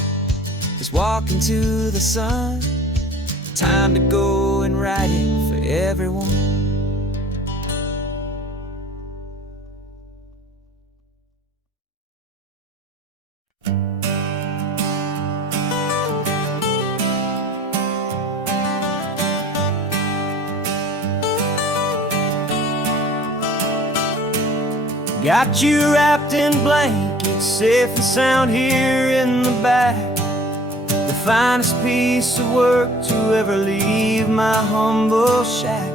is walking to the sun. Time to go and write it for everyone. Got you wrapped in blankets, safe and sound here in the back. The finest piece of work to ever leave my humble shack.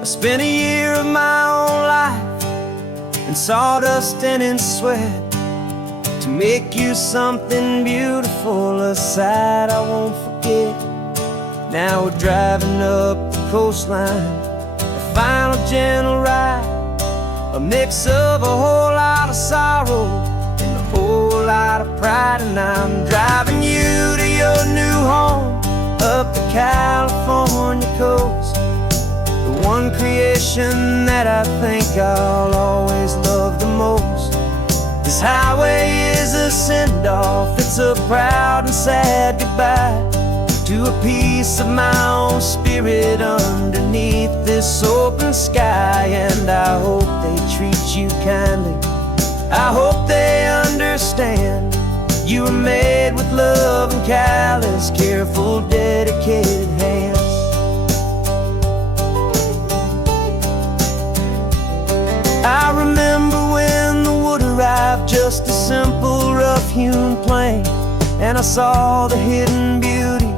I spent a year of my own life in sawdust and in sweat to make you something beautiful, a sight I won't forget. Now we're driving up the coastline, a final gentle ride, a mix of a whole lot of sorrow and a whole lot of pride. And I'm driving you to your new home up the California coast, the one creation that I think I'll always love the most. This highway is a send-off, it's a proud and sad goodbye to a piece of my own spirit underneath this open sky. And I hope they treat you kindly, I hope they understand you were made with love and callous, careful, dedicated hands. I remember when the wood arrived, just a simple rough-hewn plank, and I saw the hidden beauty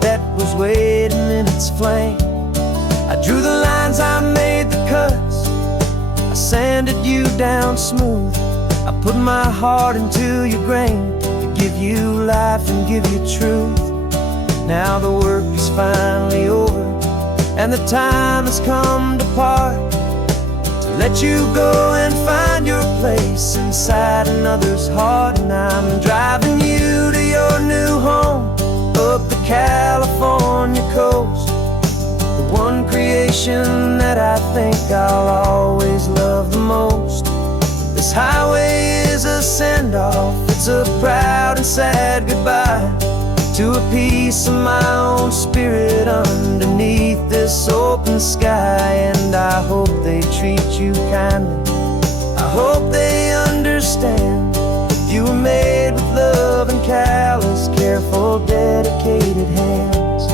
that was waiting in its flame. I drew the lines, I made the cuts, I sanded you down smooth. I put my heart into your grain to give you life and give you truth. Now the work is finally over and the time has come to part, to let you go and find your place inside another's heart. And I'm driving you to your new home up the California coast, the one creation that I think I'll always love the most. This highway is a send-off, it's a proud and sad goodbye to a piece of my own spirit underneath this open sky. And I hope they treat you kindly, I hope they understand you were made with love and callous, careful, dedicated hands.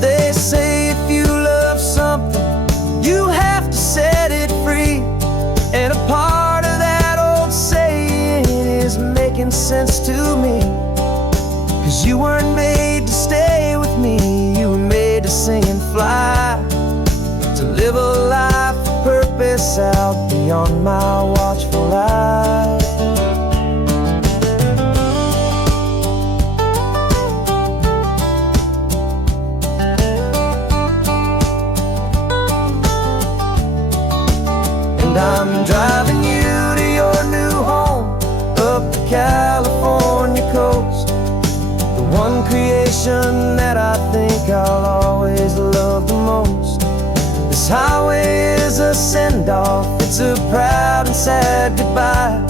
They say if you love something, you have to set it free. And a part of that old saying is making sense to me. 'Cause you weren't made to stay with me, you were made to sing and fly, to live a life of purpose out beyond my watchful eye. And I'm driving you to your new home up the California coast, the one creation that I think I'll always love the most. This highway is a send-off, it's a proud and sad goodbye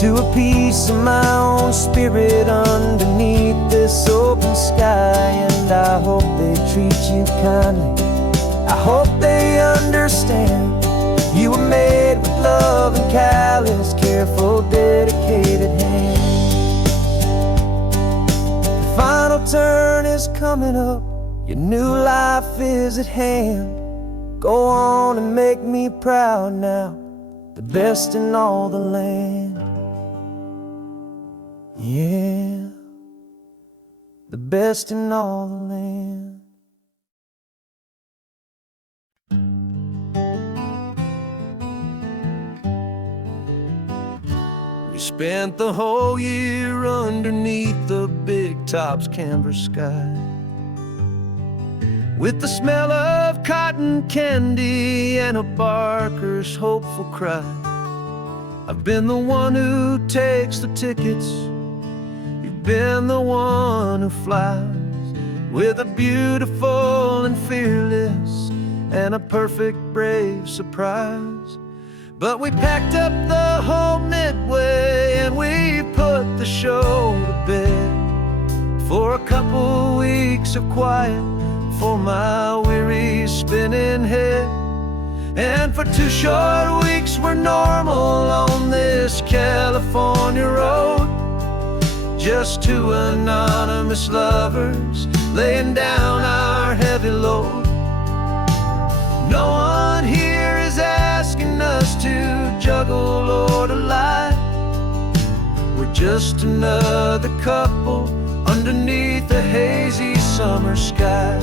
to a piece of my own spirit underneath this open sky. And I hope they treat you kindly, I hope they understand you were made with love and callous, careful, dedicated hands. The final turn is coming up, your new life is at hand. Go on and make me proud now, the best in all the land. Yeah, the best in all the land. We spent the whole year underneath the big top's canvas sky, with the smell of cotton candy and a barker's hopeful cry. I've been the one who takes the tickets, you've been the one who flies, with a beautiful and fearless and a perfect brave surprise. But we packed up the whole Midway and we put the show to bed, for a couple weeks of quiet for my weary spinning head. And for 2 short weeks we're normal on this California road, just 2 anonymous lovers laying down our heavy load. No one here is asking us to juggle or to lie, we're just another couple underneath a hazy summer sky.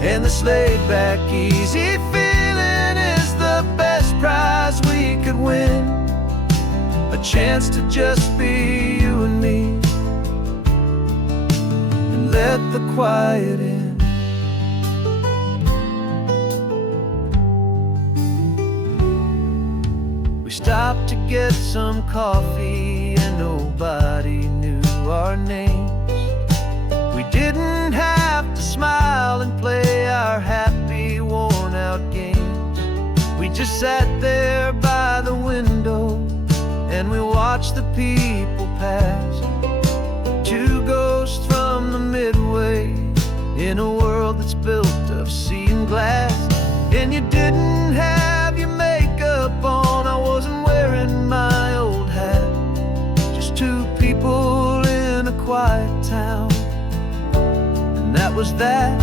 And this laid-back, easy feeling is the best prize we could win, a chance to just be you and me, and let the quiet in. We stopped to get some coffee and nobody knew our names. We didn't have to smile and play our happy, worn-out games. We just sat there by the window and we watched the people pass, 2 ghosts from the Midway in a world that's built of sea and glass. And you didn't have your makeup on, I wasn't wearing my old hat, just 2 people in a quiet town, that was that.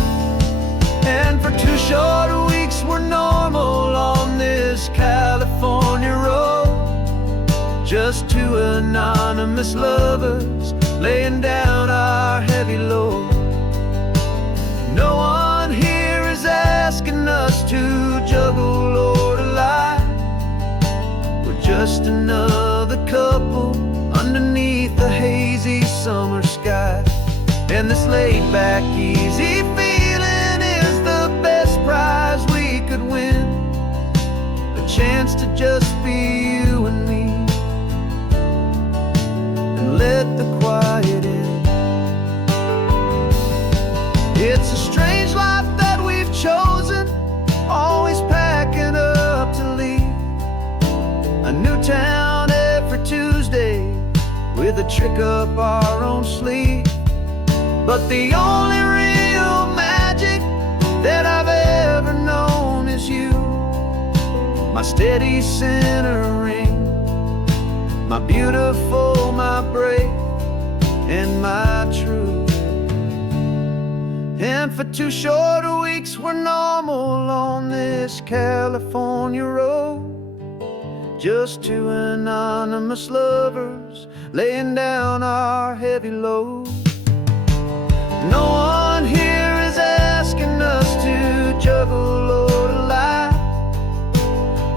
And for 2 short weeks we're normal on this California road, just 2 anonymous lovers laying down our heavy load. No one here is asking us to juggle or to lie, we're just another couple underneath the hazy summer sky. And this laid-back, easy feeling is the best prize we could win, a chance to just be you and me, and let the quiet in. It's a strange life that we've chosen, always packing up to leave a new town every Tuesday with a trick up our own sleeve. But the only real magic that I've ever known is you, my steady centering, my beautiful, my brave, and my true. And for 2 short weeks we're normal on this California road, just 2 anonymous lovers laying down our heavy load. No one here is asking us to juggle or to lie.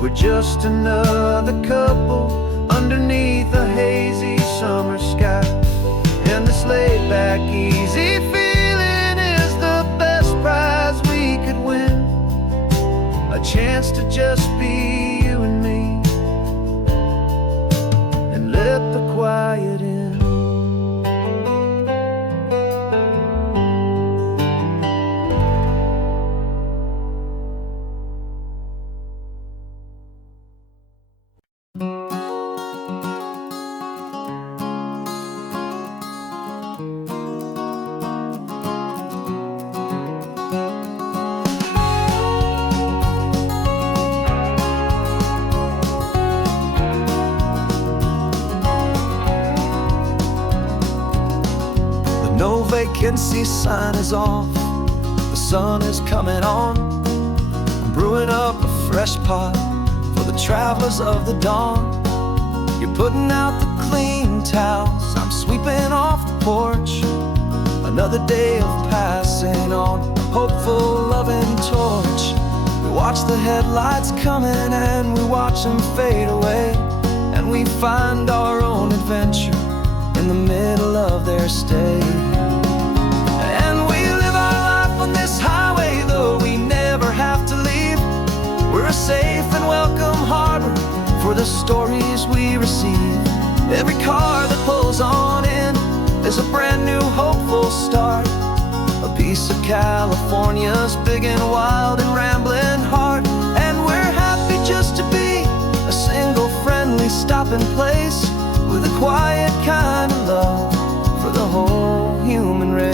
We're just another couple underneath a hazy summer sky. And this laid back, easy feeling is the best prize we could win. A chance to just be you and me, and let the quiet in. No vacancy sign is off, the sun is coming on. I'm brewing up a fresh pot for the travelers of the dawn. You're putting out the clean towels, I'm sweeping off the porch. Another day of passing on, a hopeful loving torch. We watch the headlights coming and we watch them fade away, and we find our own adventure in the middle of their stay. And we live our life on this highway, though we never have to leave. We're a safe and welcome harbor for the stories we receive. Every car that pulls on in is a brand new hopeful start, a piece of California's big and wild and rambling heart. And we're happy just to be a single friendly stopping place, with a quiet kind of love for the whole human race.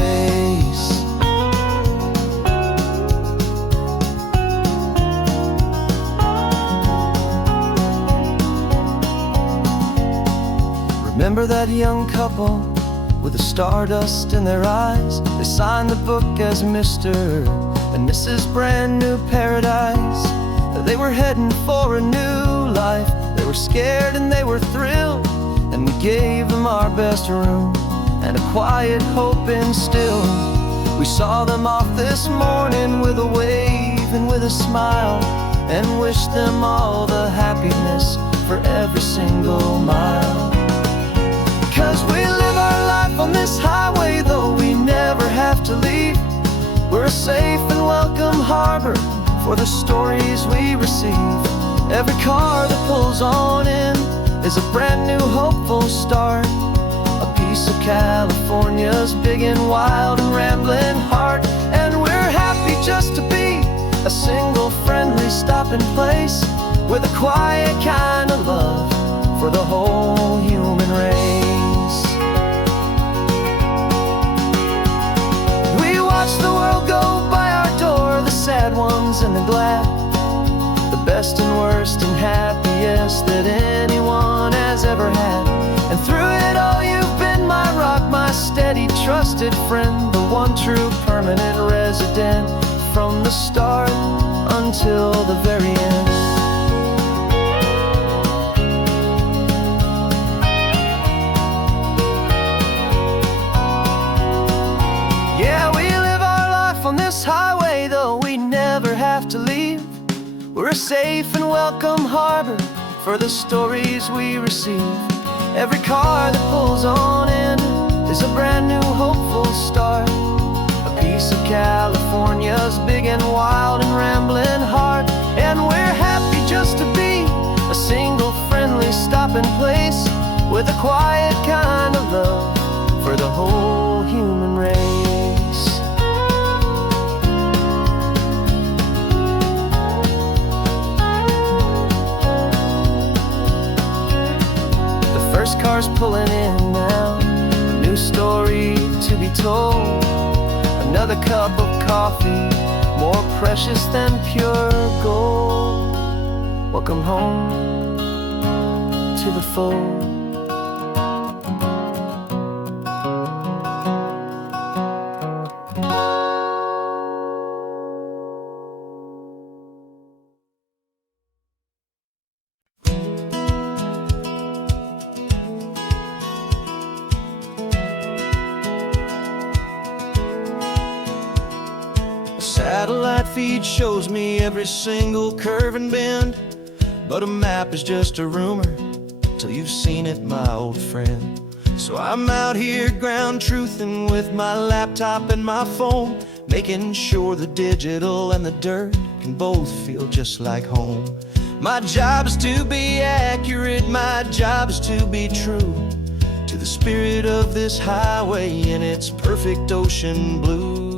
Remember that young couple with the stardust in their eyes? They signed the book as Mr. and Mrs. Brand New Paradise. They were heading for a new life. They were scared and they were thrilled, and we gave them our best room and a quiet hope instilled. We saw them off this morning with a wave and with a smile, and wished them all the happiness for every single mile. 'Cause we live our life on this highway, though we never have to leave. We're a safe and welcome harbor for the stories we receive. Every car that pulls on in is a brand new hopeful start, a piece of California's big and wild and rambling heart. And we're happy just to be a single friendly stopping place, with a quiet kind of love for the whole human race. We watch the world go by our door, the sad ones and the glad, the best and worst and happiest that anyone has ever had. And through it all you've been my rock, my steady trusted friend, the one true permanent resident, from the start until the very end. Yeah, we live our life on this highway, though we never have to leave. We're a safe and welcome harbor for the stories we receive. Every car that pulls on in is a brand new hopeful start, a piece of California's big and wild and rambling heart. And we're happy just to be a single friendly stopping place, with a quiet kind of love for the whole human race. The first car's pulling in now, a new story to be told. Another cup of coffee, more precious than pure gold. Welcome home to the fold. Satellite feed shows me every single curve and bend, but a map is just a rumor till you've seen it, my old friend. So I'm out here ground truthing with my laptop and my phone, making sure the digital and the dirt can both feel just like home. My job is to be accurate, my job is to be true to the spirit of this highway in its perfect ocean blue.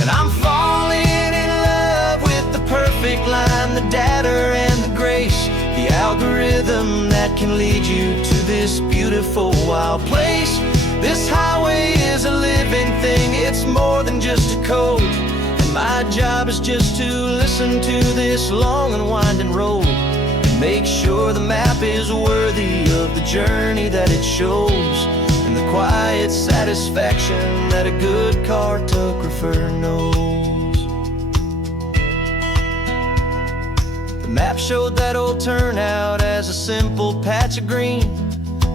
And I'm falling in love with the perfect line, the data and the grace, the algorithm that can lead you to this beautiful wild place. This highway is a living thing, it's more than just a code. And my job is just to listen to this long and winding road and make sure the map is worthy of the journey that it shows, and the quiet satisfaction that a good cartographer knows. The map showed that old turnout as a simple patch of green,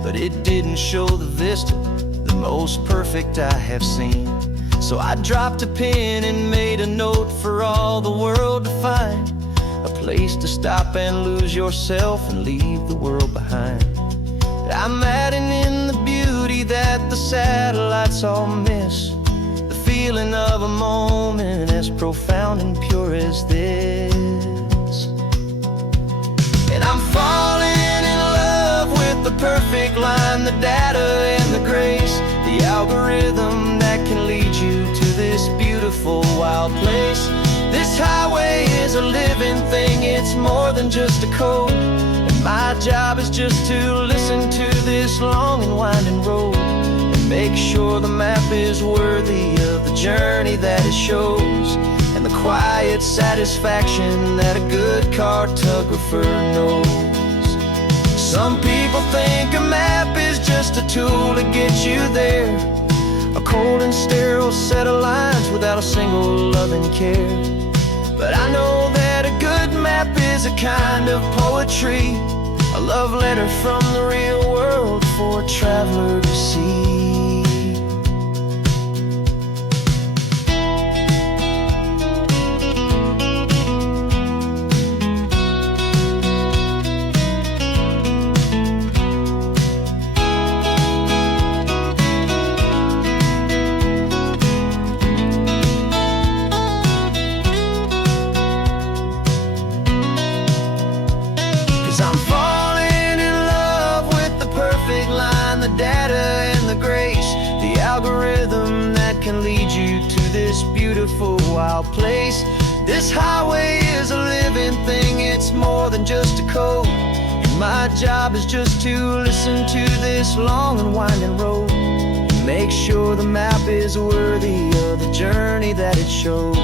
but it didn't show the vista, the most perfect I have seen. So I dropped a pin and made a note for all the world to find, a place to stop and lose yourself and leave the world behind. I'm adding in the beauty that the satellites all miss, the feeling of a moment as profound and pure as this. And I'm falling in love with the perfect line, the data and the grace, the algorithm that can lead you to this beautiful wild place. This highway is a living thing, it's more than just a code. My job is just to listen to this long and winding road and make sure the map is worthy of the journey that it shows, and the quiet satisfaction that a good cartographer knows. Some people think a map is just a tool to get you there, a cold and sterile set of lines without a single loving care. But I know that a good map is a kind of poetry, a love letter from the real world for a traveler to see. 'Cause I'm falling in love with the perfect line, the data and the grace, the algorithm that can lead you to this beautiful wild place. This highway is a living thing, it's more than just a code. And my job is just to listen to this long and winding road and make sure the map is worthy of the journey that it shows,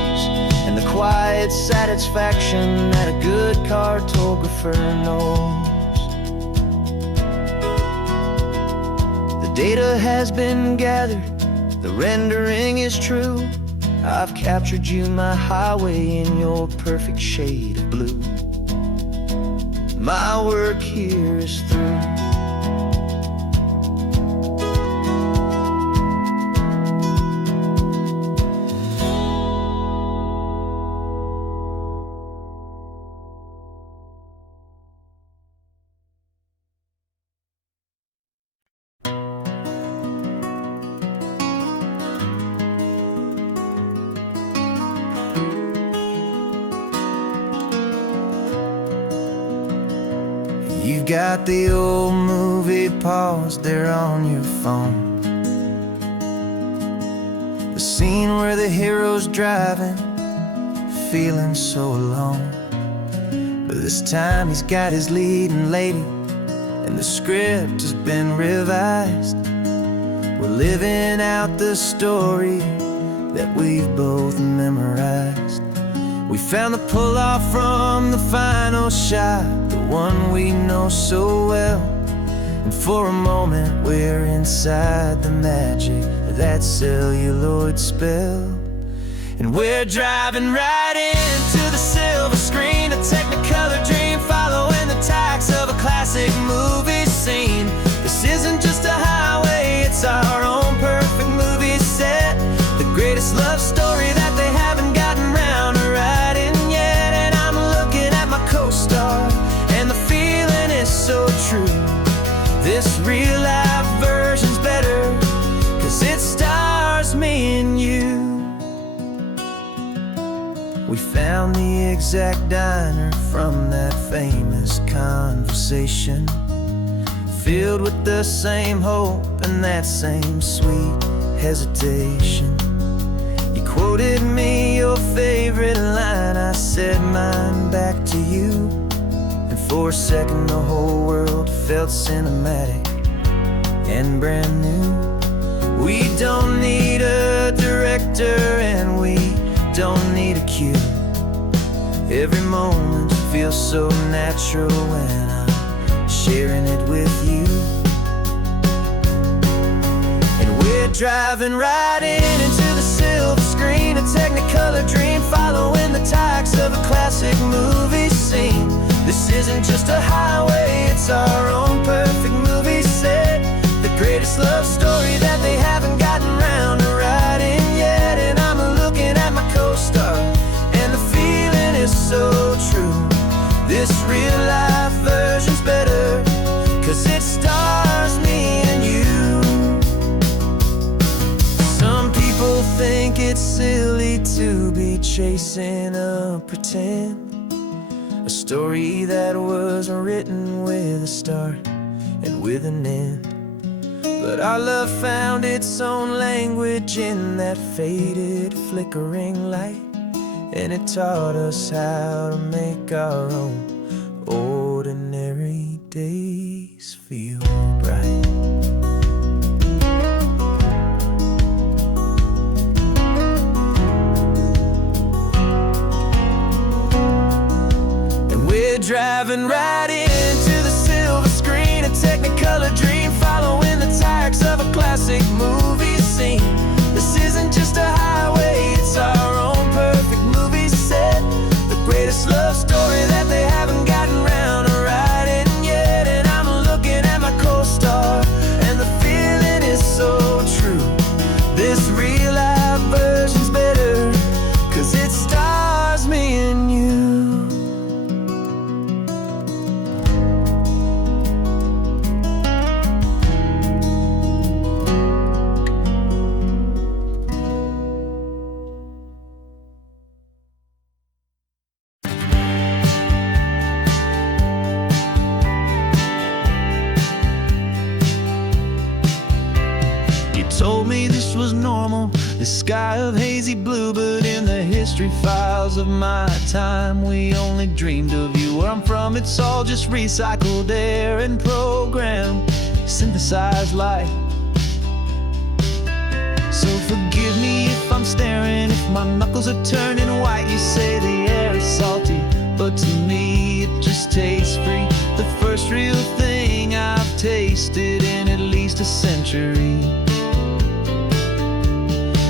and the quiet satisfaction that a good cartographer knows. The data has been gathered, the rendering is true. I've captured you, my highway, in your perfect shade of blue. My work here is through. You've got the old movie paused there on your phone, the scene where the hero's driving, feeling so alone. But this time he's got his leading lady, and the script has been revised. We're living out the story that we've both memorized. We found the pull-off from the final shot, the one we know so well. And for a moment we're inside the magic of that celluloid spell. And we're driving right into the silver screen, a technicolor dream, following the tacks of a classic movie scene. This isn't just a highway, it's our own perfect movie set, the greatest love story that they haven't gotten round to writing yet. And I'm looking at my co-star, and the feeling is so true. This real-life version's better, 'cause it stars me and you. We found the exact diner from that famous conversation, filled with the same hope and that same sweet hesitation. You quoted me your favorite line, I said mine back to you. And for a second the whole world felt cinematic and brand new. We don't need a director and we don't need a cue. Every moment feels so natural when I'm sharing it with you. And we're driving right into the silver screen, a technicolor dream, following the tacks of a classic movie scene. This isn't just a highway, it's our own perfect movie set, the greatest love story that they haven't gotten round to writing yet. And I'm looking at my co-star, and the feeling is so true. This real-life version's better, 'cause it stars me and you. Some people think it's silly to be chasing a pretend, a story that was written with a start and with an end. But our love found its own language in that faded, flickering light, and it taught us how to make our own ordinary days feel bright. And we're driving right into the silver screen, a technicolor dream, following the tacks of a classic movie scene. This isn't just a highway, it's our own perfect movie set, the greatest love story that they haven't gotten round to writing yet. And I'm looking at my co-star, and the feeling is so true. This real-life version's better, 'cause it stars me and you. Told me this was normal, this sky of hazy blue, but in the history files of my time, we only dreamed of you. Where I'm from, it's all just recycled air and programmed, synthesized light. So forgive me if I'm staring, if my knuckles are turning white. You say the air is salty, but to me it just tastes free. The first real thing I've tasted in at least a century.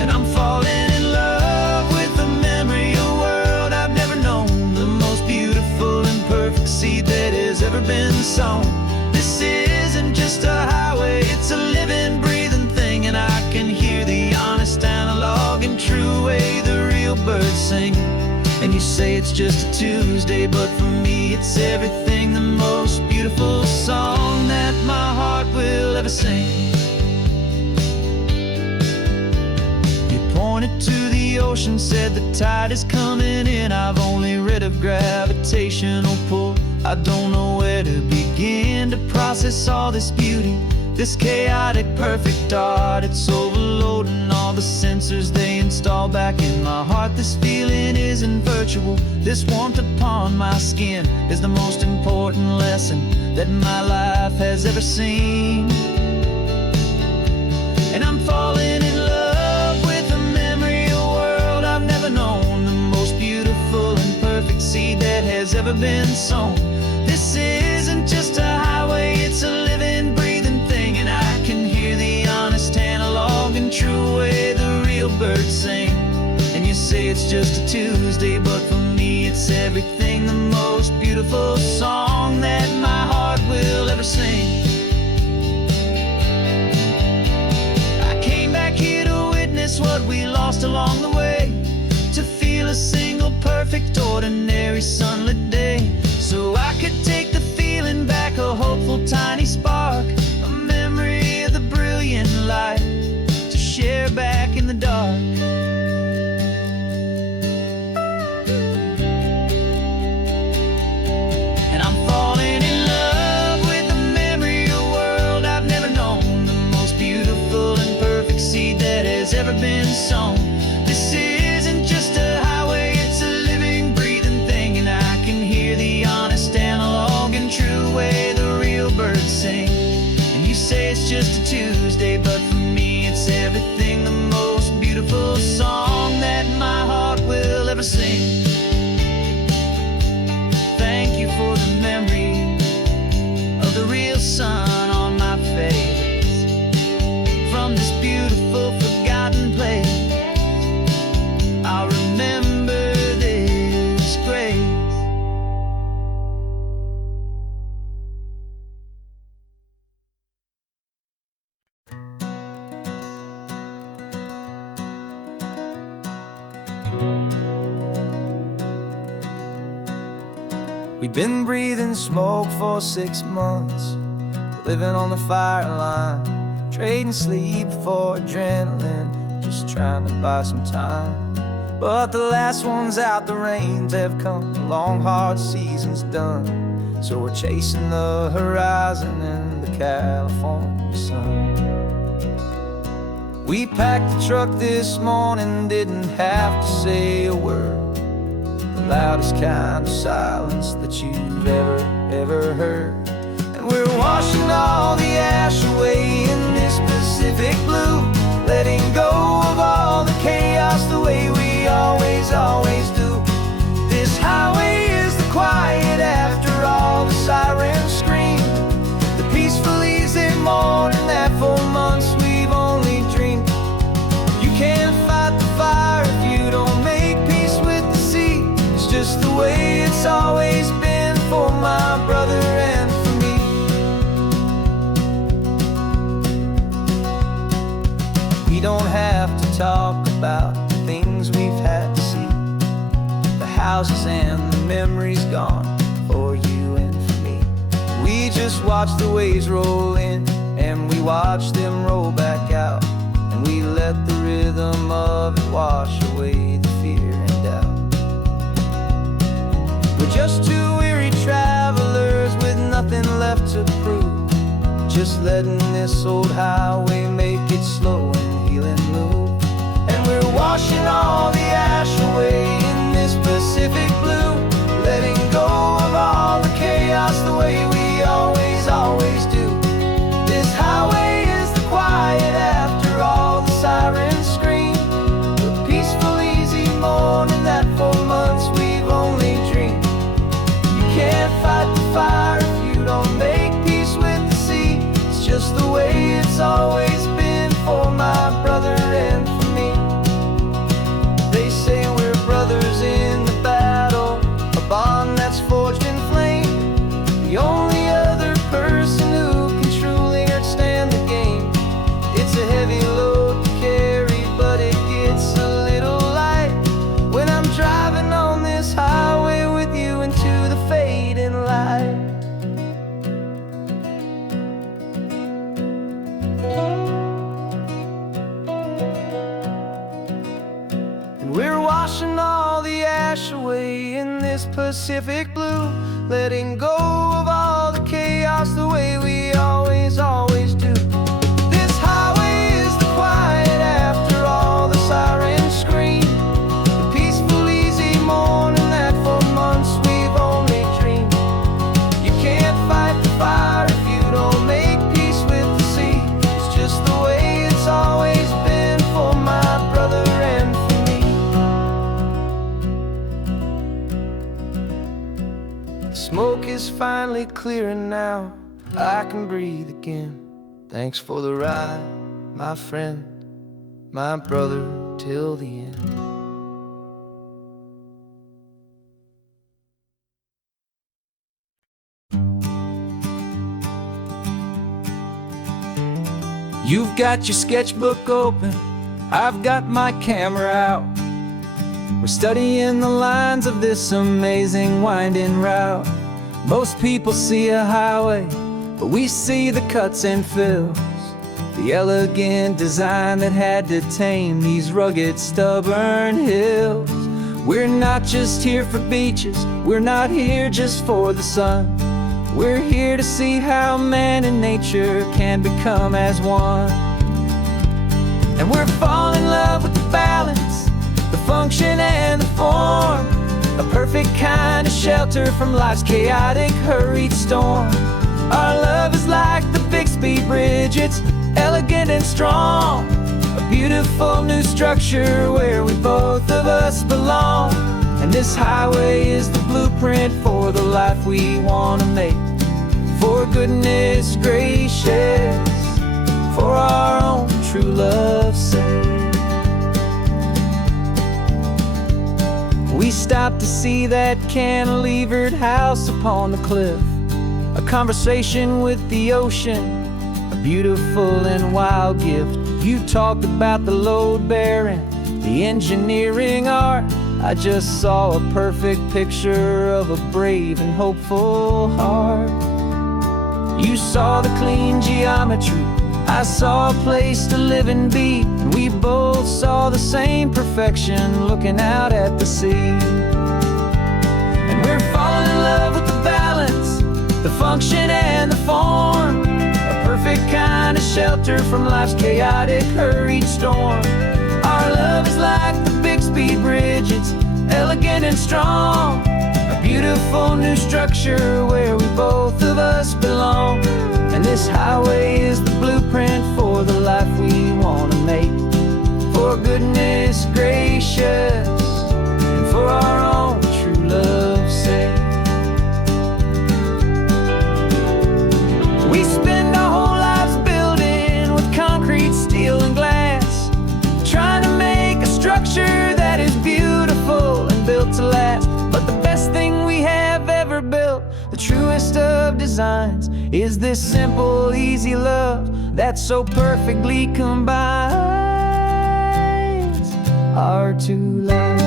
And I'm falling in love with the memory of a world I've never known, the most beautiful and perfect seed that has ever been sown. This isn't just a highway, it's a living, breathing thing, and I can hear the honest analog and true way the real birds sing. And you say it's just a Tuesday, but for me it's everything, the most beautiful song that my heart will ever sing. Pointed to the ocean, said the tide is coming in. I've only read of gravitational pull, I don't know where to begin to process all this beauty, this chaotic perfect art. It's overloading all the sensors they install back in my heart. This feeling isn't virtual, this warmth upon my skin is the most important lesson that my life has ever seen. And I'm falling in love with the memory of a world I've never known, the most beautiful and perfect seed that has ever been sown. This isn't just a highway, it's a living, breathing thing, and I can hear the honest analog and true way the real birds sing. And you say it's just a Tuesday, but for me it's everything, the most beautiful song that my heart will ever sing. I came back here to witness what we lost along the way, to feel a single perfect ordinary sunlit day, so I could take the feeling back, a hopeful tiny spark, a memory of the brilliant light to share back in the dark. And I'm falling in love with the memory of a world I've never known, the most beautiful and perfect seed that has ever been sown. This isn't just a highway, it's a living, breathing thing, and I can hear the honest analog and true way the real birds sing. And you say it's just a Tuesday, but for me it's everything, the most beautiful song that my heart will ever sing. Thank you for the memory of the real sun on my face, from this beautiful forgotten place I'll remember this grace. We've been breathing smoke for 6 months, living on the fire line, trading sleep for adrenaline, just trying to buy some time. But the last one's out, the rains have come, the long hard season's done, so we're chasing the horizon in the California sun. We packed the truck this morning, didn't have to say a word, the loudest kind of silence that you've ever heard. And we're washing all the ash away in this Pacific blue, letting go of all the chaos the way we always do. This highway is the quiet after all the sirens scream, the peaceful easy morning that for months we've only dreamed. You can't fight the fire if you don't make peace with the sea. It's just the way it's always been for my brother and for me. We don't have to talk about the things we've had to see, the houses and the memories gone for you and for me. We just watch the waves roll in, and we watch them roll back out, and we let the rhythm of it wash away the fear and doubt. We're just two weary travelers with nothing left to prove, just letting this old highway make it slow and healing move. And we're washing all the ash away in this Pacific blue, letting go of all the chaos the way we always do. This highway is the quiet after all the sirens scream, the peaceful easy morning that for months we've only dreamed. You can't fight the fire if you don't make peace with the sea. It's just the way it's always been for my brother and for me. They say we're brothers in the battle, a bond that's forged in flame, the only other person who can truly understand the game. It's a heavy load to carry, but it gets a little light when I'm driving on this highway with you into the fading light. And we're washing all the ash away in this Pacific blue, letting go of all the chaos the way we always do. This highway is the quiet after all the sirens scream, the peaceful easy morning that for months we've only dreamed. You can't fight the fire if you don't make peace with the sea. It's just the way it's always Smoke is finally clearing now, I can breathe again. Thanks for the ride, my friend, my brother, till the end. You've got your sketchbook open, I've got my camera out. We're studying the lines of this amazing winding route. Most people see a highway, but we see the cuts and fills, the elegant design that had to tame these rugged, stubborn hills. We're not just here for beaches, we're not here just for the sun. We're here to see how man and nature can become as one. And we're falling in love with the balance, the function and the form, a perfect kind of shelter from life's chaotic, hurried storm. Our love is like the Bixby Bridge, it's elegant and strong, a beautiful new structure where we both of us belong. And this highway is the blueprint for the life we want to make. For goodness gracious, for our own true love's sake. We stopped to see that cantilevered house upon the cliff, a conversation with the ocean, a beautiful and wild gift. You talked about the load bearing, the engineering art. I just saw a perfect picture of a brave and hopeful heart. You saw the clean geometry, I saw a place to live and be, and we both saw the same perfection looking out at the sea. And we're falling in love with the balance, the function and the form, a perfect kind of shelter from life's chaotic, hurried storm. Our love is like the Bixby Bridge, it's elegant and strong, a beautiful new structure where we both of us belong. And this highway is the blueprint for the life we want to make. For goodness gracious, and for our own true love's sake. We spend our whole lives building with concrete, steel and glass, trying to make a structure that is beautiful and built to last. But the best thing we have ever built, the truest of designs, is this simple, easy love that so perfectly combines our two lives.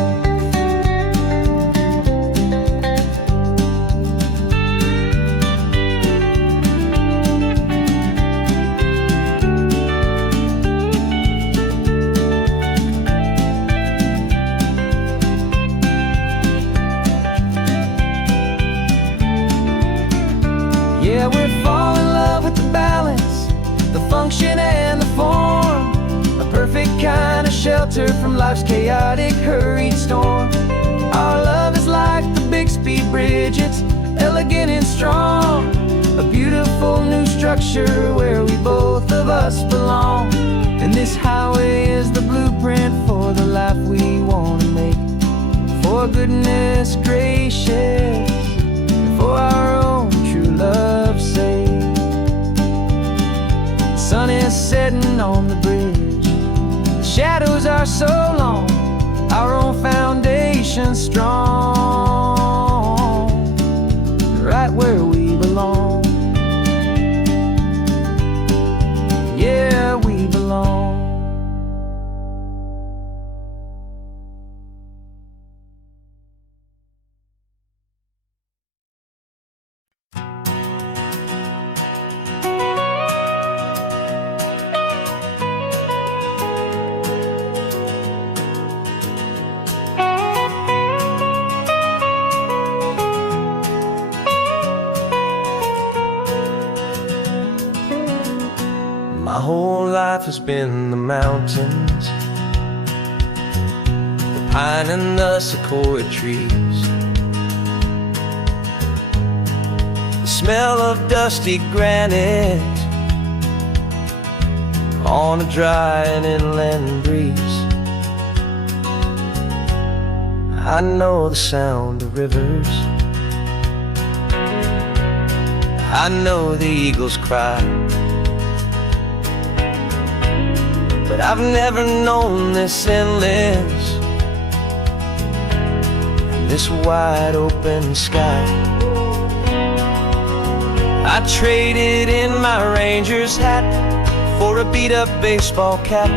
Yeah, we're falling in love with the balance, the function and the form, a perfect kind of shelter from life's chaotic, hurried storm. Our love is like the Bixby Bridge, it's elegant and strong, a beautiful new structure where we both of us belong. And this highway is the blueprint for the life we want to make. For goodness gracious, and for our own true love's sake. The sun is setting on the bridge, the shadows are so long, our own foundation strong, right where we belong. Yeah, we belong. My whole life has been the mountains, the pine and the sequoia trees, the smell of dusty granite on a dry and inland breeze. I know the sound of rivers I know the eagles cry, but I've never known this endless, this wide open sky. I traded in my Ranger's hat for a beat-up baseball cap,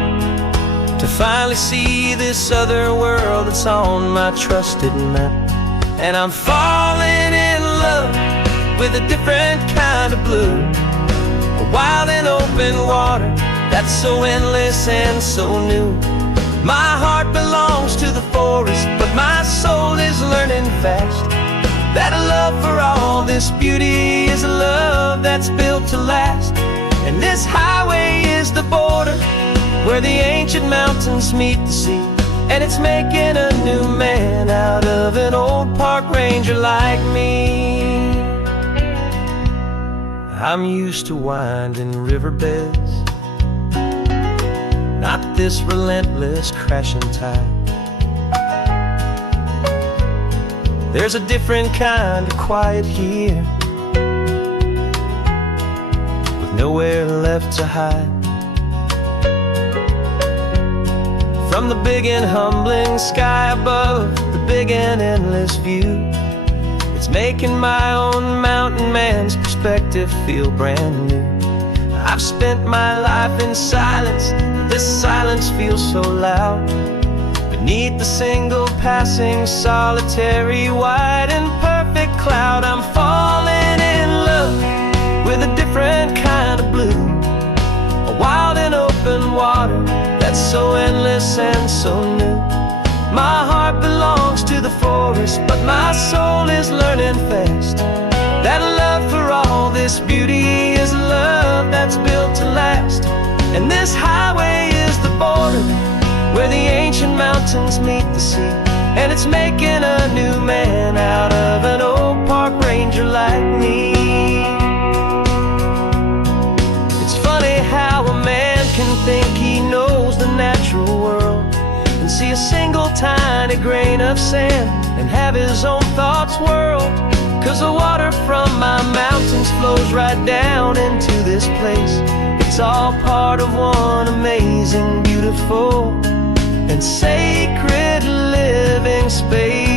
to finally see this other world that's on my trusted map. And I'm falling in love with a different kind of blue, a wild and open water that's so endless and so new. My heart belongs to the forest, but my soul is learning fast that a love for all this beauty is a love that's built to last. And this highway is the border where the ancient mountains meet the sea, and it's making a new man out of an old park ranger like me. I'm used to winding riverbeds, not this relentless crashing tide. There's a different kind of quiet here, with nowhere left to hide. From the big and humbling sky above, the big and endless view, it's making my own mountain man's perspective feel brand new. I've spent my life in silence, this silence feels so loud. Beneath the single passing solitary white and perfect cloud, I'm falling in love with a different kind of blue, a wild and open water that's so endless and so new. My heart belongs to the forest, but my soul is learning fast that a love for all this beauty is a love that's built to last. And this highway is the border where the ancient mountains meet the sea, and it's making a new man out of an old park ranger like me. It's funny how a man can think he knows the natural world and see a single tiny grain of sand and have his own thoughts whirled. 'Cause the water from my mountains flows right down into this place. It's all part of one amazing, beautiful, and sacred living space.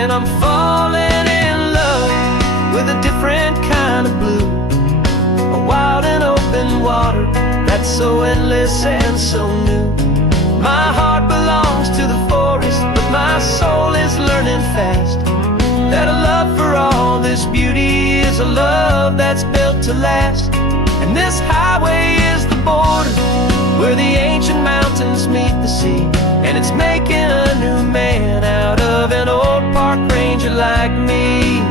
And I'm falling in love with a different kind of blue, a wild and open water that's so endless and so new. My heart belongs to the forest, but my soul is learning fast that a love for all this beauty is a love that's built to last. And this highway is the border where the ancient mountains meet the sea, and it's making a new man out of an old park ranger like me.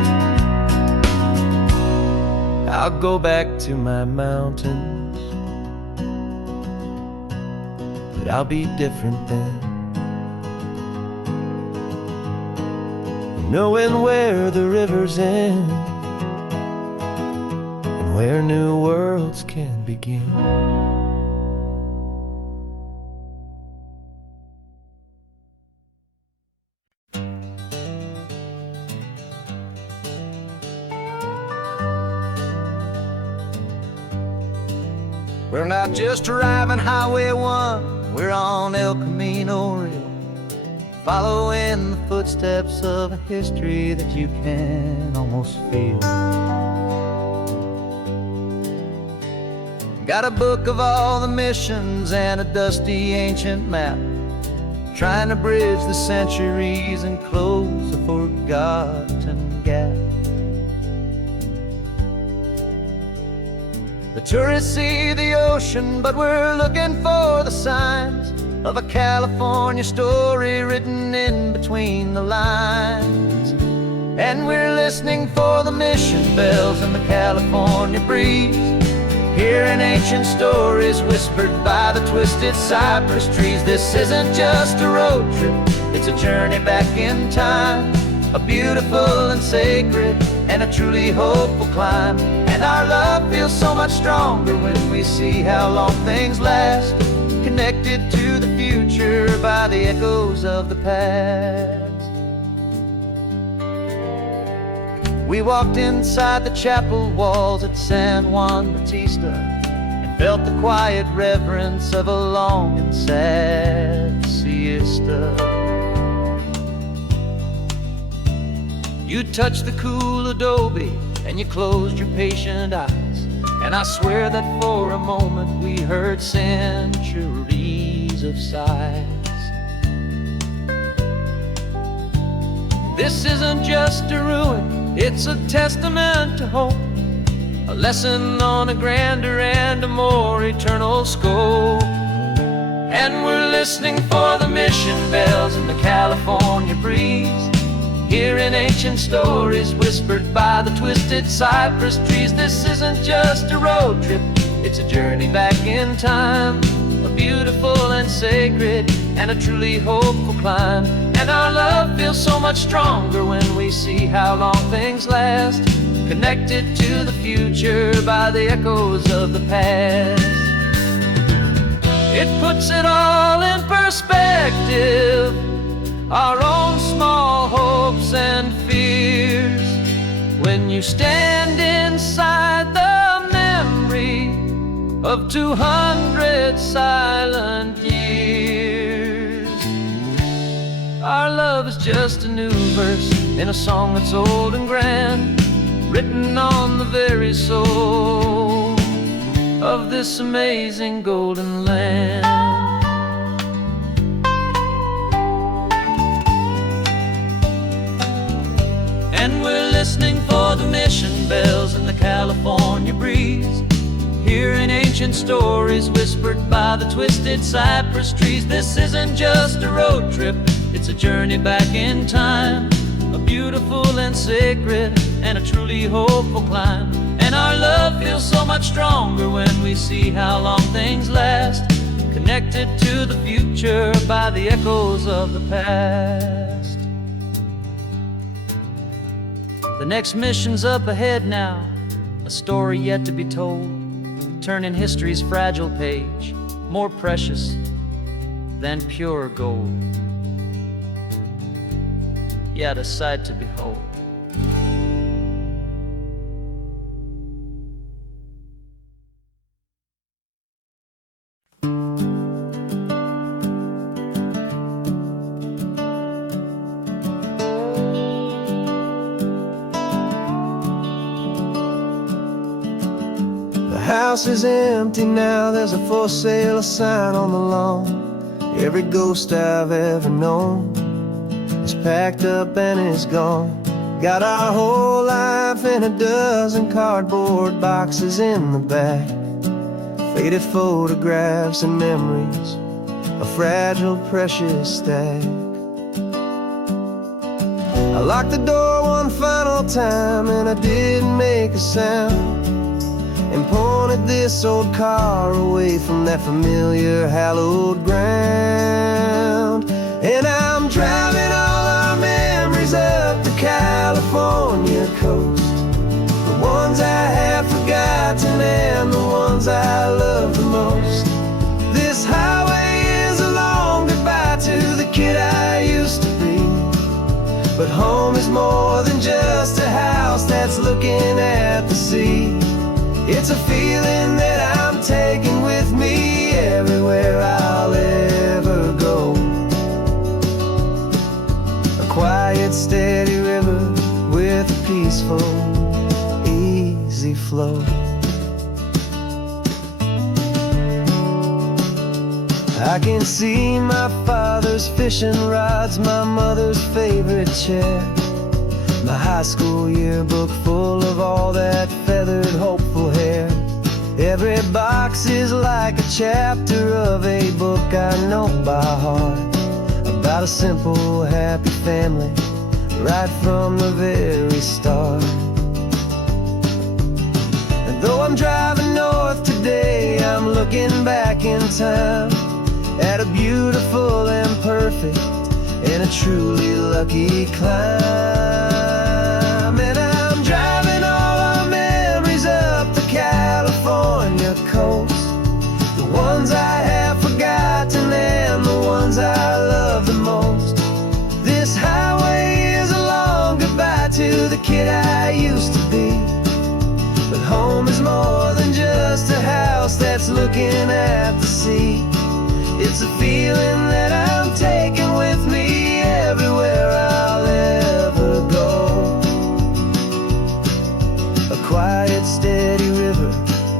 I'll go back to my mountains, but I'll be different then, knowing where the rivers end and where new worlds can begin. We're not just driving Highway 1, we're on El Camino Real, following the footsteps of a history that you can almost feel. Got a book of all the missions and a dusty ancient map, trying to bridge the centuries and close a forgotten gap. The tourists see the ocean, but we're looking for the signs of a California story written in between the lines. And we're listening for the mission bells in the California breeze, hearing ancient stories whispered by the twisted cypress trees. This isn't just a road trip, it's a journey back in time, a beautiful and sacred and a truly hopeful climb. And our love feels so much stronger when we see how long things last, connected to the future by the echoes of the past. We walked inside the chapel walls at San Juan Bautista and felt the quiet reverence of a long and sad siesta. You touched the cool adobe and you closed your patient eyes, and I swear that for a moment we heard centuries of sighs. This isn't just a ruin, it's a testament to hope, a lesson on a grander and a more eternal scope. And we're listening for the mission bells in the California breeze, hearing ancient stories whispered by the twisted cypress trees. This isn't just a road trip, it's a journey back in time, a beautiful and sacred and a truly hopeful climb. And our love feels so much stronger when we see how long things last, connected to the future by the echoes of the past. It puts it all in perspective, our own small hopes and fears, when you stand inside the memory of 200 silent years. Our love is just a new verse in a song that's old and grand, written on the very soul of this amazing golden land. And we're listening for the mission bells in the California breeze, hearing ancient stories whispered by the twisted cypress trees. This isn't just a road trip, it's a journey back in time, a beautiful and sacred and a truly hopeful climb. And our love feels so much stronger when we see how long things last, connected to the future by the echoes of the past. The next mission's up ahead now, a story yet to be told, turning history's fragile page more precious than pure gold. Yet a sight to behold. The house is empty now, there's a for sale sign on the lawn. Every ghost I've ever known is packed up and is gone. Got our whole life in a dozen cardboard boxes in the back, faded photographs and memories, a fragile, precious stack. I locked the door one final time and I didn't make a sound, and pointed this old car away from that familiar hallowed ground. And I'm driving all our memories up the California coast, the ones I have forgotten and the ones I love the most. This highway is a long goodbye to the kid I used to be, but home is more than just a house that's looking at the sea. It's a feeling that I'm taking with me everywhere I'll ever go. A quiet, steady river with a peaceful, easy flow. I can see my father's fishing rods, my mother's favorite chair, my high school yearbook full of all that feathered, hopeful hair. Every box is like a chapter of a book I know by heart, about a simple, happy family right from the very start. And though I'm driving north today, I'm looking back in time at a beautiful and perfect and a truly lucky climb. And I'm driving to the kid I used to be. But home is more than just a house that's looking at the sea. It's a feeling that I'm taking with me everywhere I'll ever go. A quiet, steady river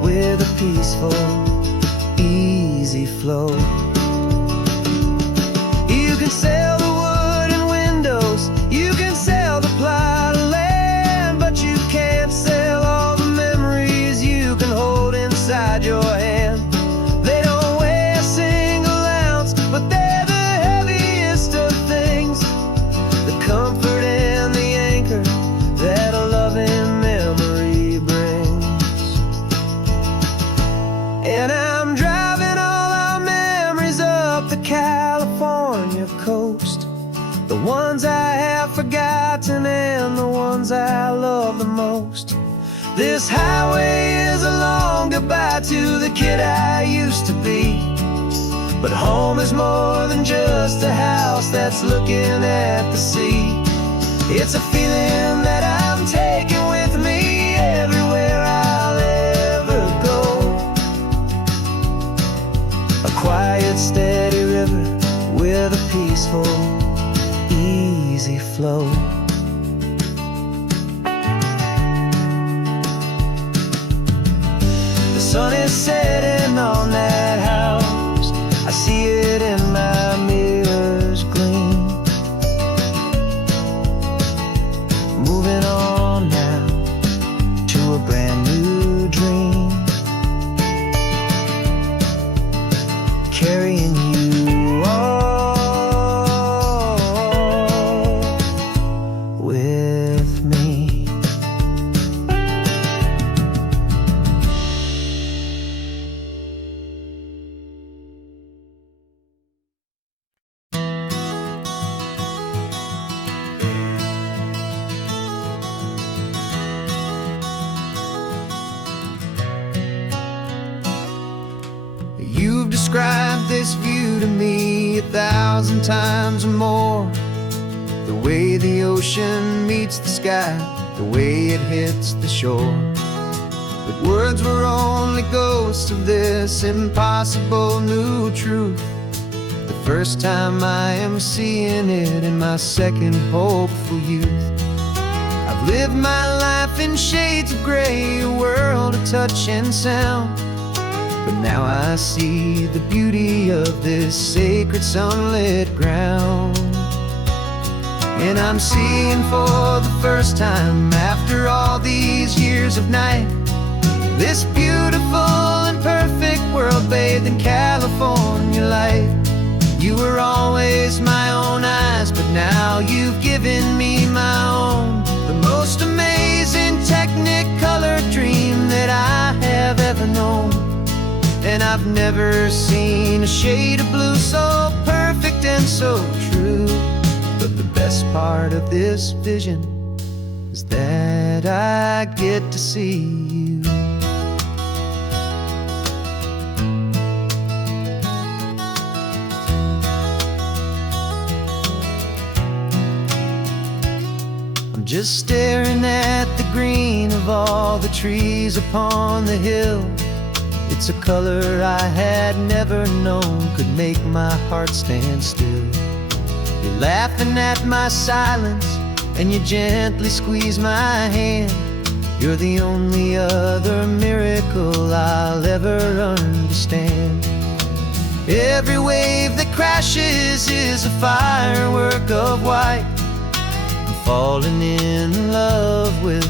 with a peaceful, easy flow. You can sail the wooden windows, you can sail the plot of land, but you can't sail all the memories you can hold inside your hand. They don't weigh a single ounce, but they're the heaviest of things, the comfort and the anchor that a loving memory brings. And I'm driving all our memories up the California coast, the ones I have forgotten and the ones I love the most. This highway is a long goodbye to the kid I used to be. But home is more than just a house that's looking at the sea. It's a feeling that I'm taking with me everywhere I'll ever go. A quiet, steady river with a peaceful, easy flow. The sun is setting on that house, I see it in my mirror's gleam. Moving on now to a brand new dream, carrying you all with me. You've described this view to me 1,000 times or more. The way the ocean meets the sky, the way it hits the shore. But words were only ghosts of this impossible new truth. The first time I am seeing it in my second hopeful youth. I've lived my life in shades of gray, a world of touch and sound. But now I see the beauty of this sacred sunlit ground. And I'm seeing for the first time, after all these years of night, this beautiful and perfect world bathed in California light. You were always my own eyes, but now you've given me my own. The most amazing technicolor dream that I have ever known. And I've never seen a shade of blue so perfect and so true. But the best part of this vision is that I get to see you. I'm just staring at the green of all the trees upon the hill. It's a color I had never known could make my heart stand still. You're laughing at my silence, and you gently squeeze my hand. You're the only other miracle I'll ever understand. Every wave that crashes is a firework of white. I'm falling in love with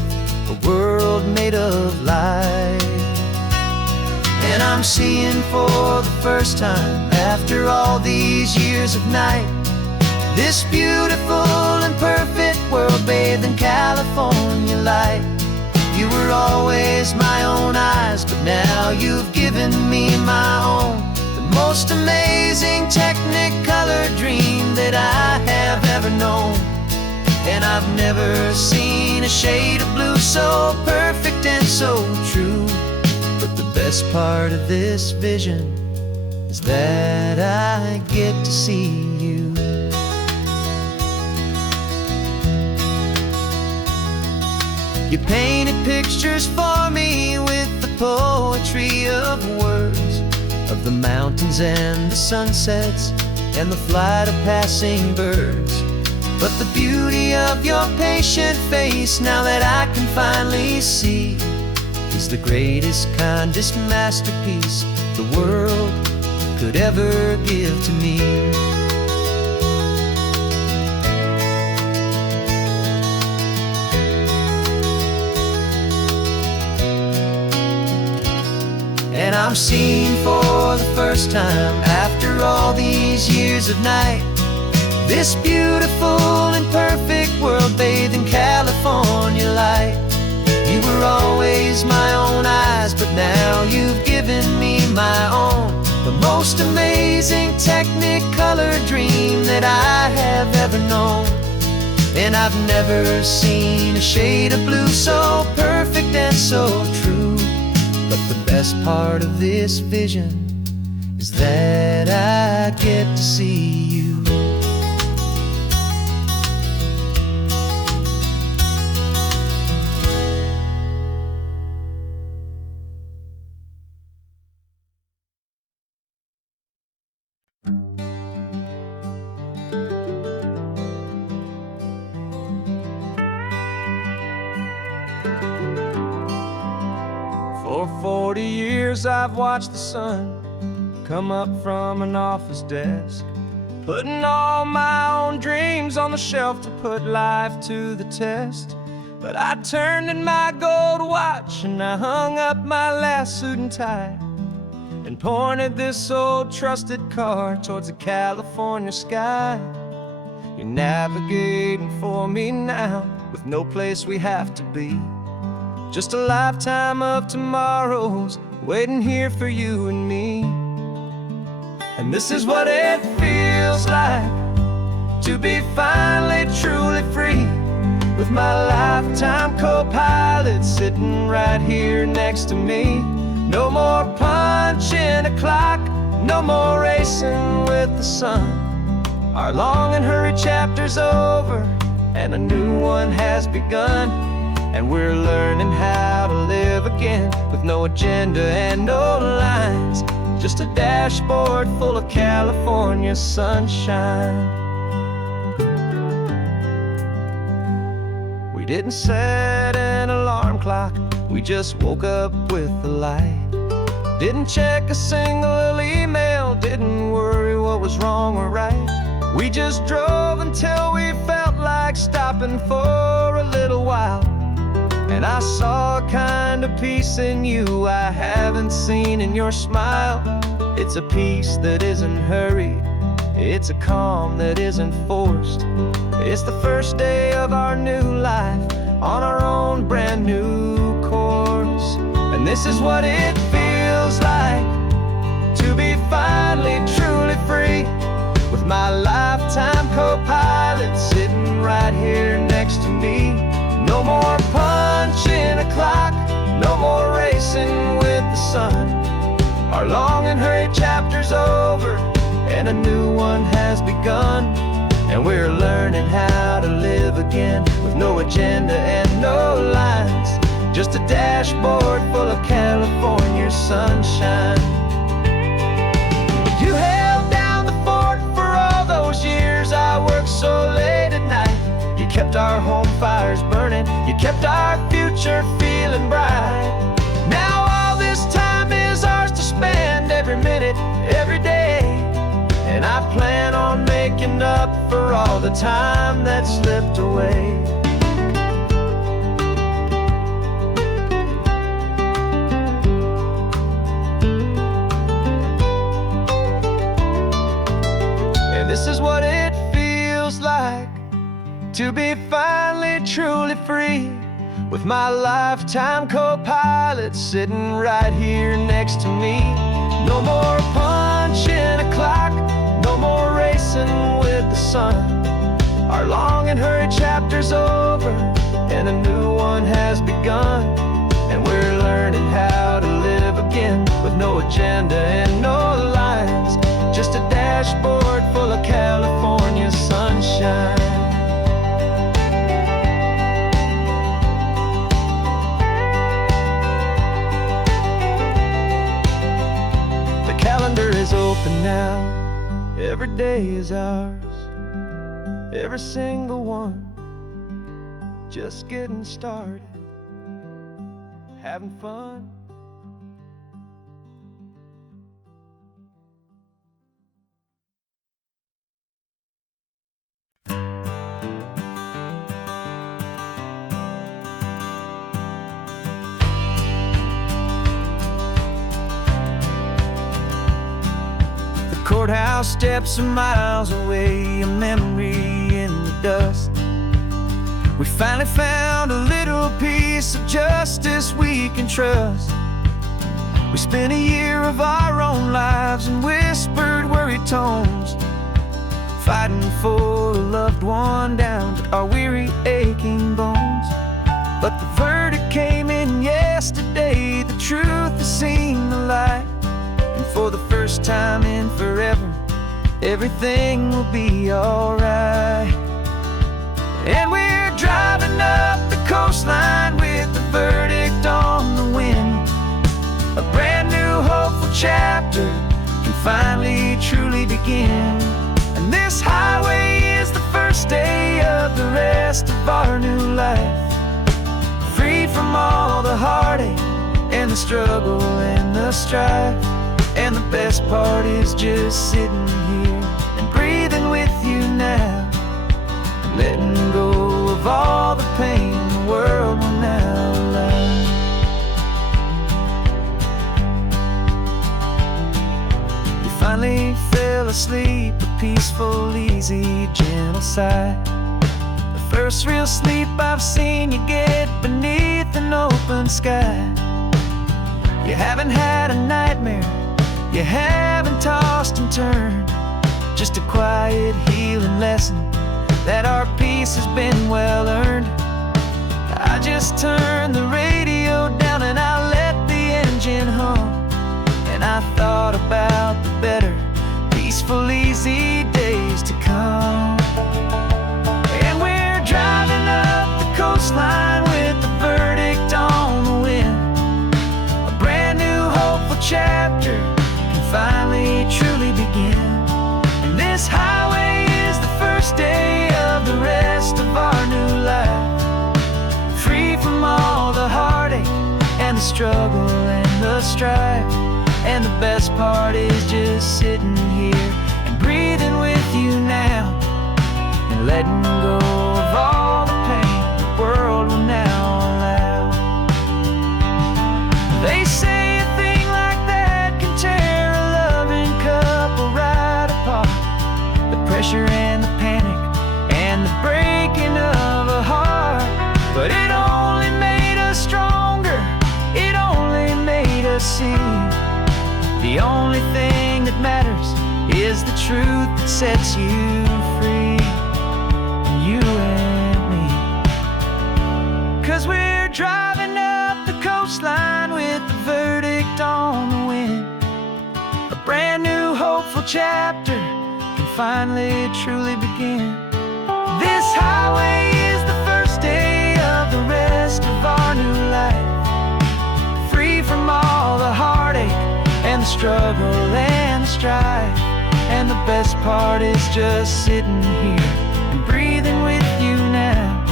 a world made of light. And I'm seeing for the first time, after all these years of night, this beautiful and perfect world bathed in California light. You were always my own eyes, but now you've given me my own. The most amazing technicolor dream that I have ever known. And I've never seen a shade of blue so perfect and so true. But the best part of this vision is that I get to see you. You painted pictures for me with the poetry of words, of the mountains and the sunsets and the flight of passing birds. But the beauty of your patient face, now that I can finally see, is the greatest, kindest masterpiece the world could ever give to me. And I'm seeing for the first time, after all these years of night, this beautiful and perfect world bathed in California light. You were always my own eyes, but now you've given me my own, the most amazing Technicolor dream that I have ever known. And I've never seen a shade of blue so perfect and so true. But the best part of this vision is that I get to see you. For 40 years I've watched the sun come up from an office desk, putting all my own dreams on the shelf to put life to the test. But I turned in my gold watch and I hung up my last suit and tie, and pointed this old trusted car towards the California sky. You're navigating for me now, with no place we have to be, just a lifetime of tomorrows waiting here for you and me. And this is what it feels like to be finally truly free, with my lifetime co-pilot sitting right here next to me. No more punching a clock, no more racing with the sun. Our long and hurried chapter's over and a new one has begun. And we're learning how to live again, with no agenda and no lines, just a dashboard full of California sunshine. We didn't set an alarm clock, we just woke up with the light. Didn't check a single email, didn't worry what was wrong or right. We just drove until we felt like stopping for a little while. And I saw a kind of peace in you I haven't seen in your smile. It's a peace that isn't hurried, it's a calm that isn't forced. It's the first day of our new life on our own brand new course. And this is what it feels like to be finally truly free, with my lifetime co-pilot sitting right here next to me. No more punching a clock, no more racing with the sun. Our long and hurried chapter's over and a new one has begun. And we're learning how to live again, with no agenda and no lines, just a dashboard full of California sunshine. You held down the fort for all those years I worked so late at night. You kept our home fires burning, you kept our future feeling bright. Now all this time is ours to spend, every minute, every day. And I plan on making up for all the time that slipped away. And this is what it feels like to be finally truly free, with my lifetime co-pilot sitting right here next to me. No more punching a clock, no more racing with the sun. Our long and hurried chapter's over and a new one has begun. And we're learning how to live again, with no agenda and no lines, just a dashboard full of California sunshine. And now, every day is ours, every single one. Just getting started, having fun. Courthouse steps are miles away, a memory in the dust. We finally found a little piece of justice we can trust. We spent a year of our own lives in whispered, worried tones, fighting for a loved one down to our weary, aching bones. But the verdict came in yesterday, the truth has seen the light. And for the first time in forever, everything will be alright. And we're driving up the coastline with the verdict on the wind. A brand new hopeful chapter can finally truly begin. And this highway is the first day of the rest of our new life, free from all the heartache and the struggle and the strife. And the best part is just sitting here and breathing with you now, letting go of all the pain the world will now allow. You finally fell asleep, a peaceful, easy, gentle sigh. The first real sleep I've seen you get beneath an open sky. You haven't had a nightmare, you haven't tossed and turned, just a quiet healing lesson that our peace has been well earned. I just turned the radio down and I let the engine hum, and I thought about the better, peaceful, easy days to come. And we're driving up the coastline with the verdict on the wind. A brand new hopeful chapter finally truly begin. And this highway is the first day of the rest of our new life, free from all the heartache and the struggle and the strife. And the best part is just sitting here and breathing with you now, and letting go of all the pain the world will now allow. They say a thing like that can tear the pressure and the panic and the breaking of a heart. But it only made us stronger, it only made us see the only thing that matters is the truth that sets you free, you and me. 'Cause we're driving up the coastline with the verdict on the wind. A brand new hopeful chapter can finally truly begin. This highway is the first day of the rest of our new life, free from all the heartache and the struggle and the strife. And the best part is just sitting here and breathing with you now,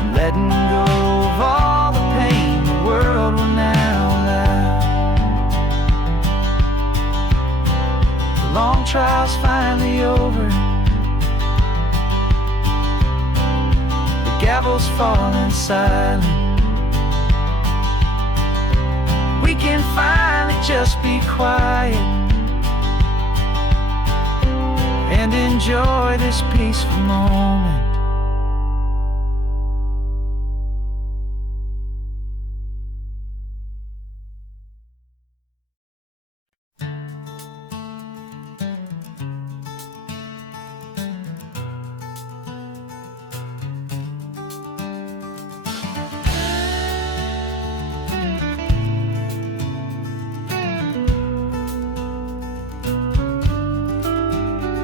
and letting go of all the pain the world will now allow. The long trial's finally over, the gavel's falling silent. We can finally just be quiet and enjoy this peaceful moment.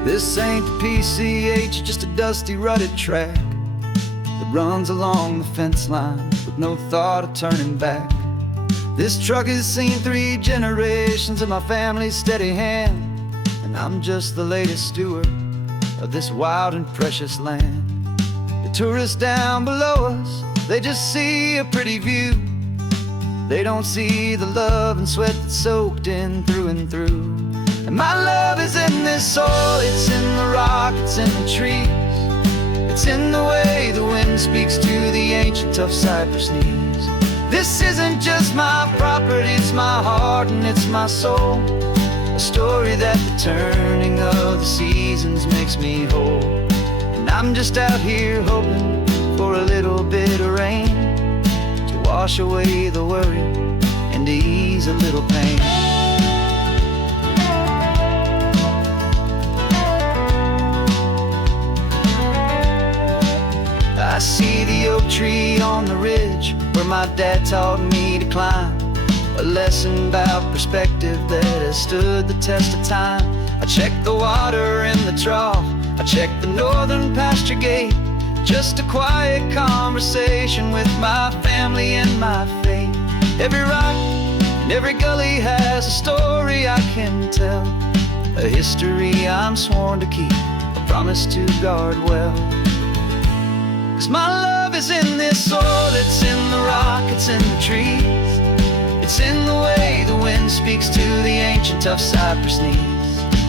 This ain't the PCH, just a dusty, rutted track that runs along the fence line with no thought of turning back. This truck has seen 3 generations of my family's steady hand, I'm just the latest steward of this wild and precious land. The tourists down below us, they just see a pretty view. They don't see the love and sweat that's soaked in through and through. And my love is in this soil, it's in the rock, it's in the trees. It's in the way the wind speaks to the ancient tough cypress knees. This isn't just my property, it's my heart and it's my soul. A story that the turning of the seasons makes me whole. And I'm just out here hoping for a little bit of rain to wash away the worry and to ease a little pain. I see the oak tree on the ridge where my dad taught me to climb. A lesson about perspective that has stood the test of time. I check the water in the trough, I check the northern pasture gate. Just a quiet conversation with my family and my faith. Every rock and every gully has a story I can tell, a history I'm sworn to keep, a promise to guard well. 'Cause my love is in this soil, it's in the rock, it's in the trees. It's in the way the wind speaks to the ancient tough cypress knees.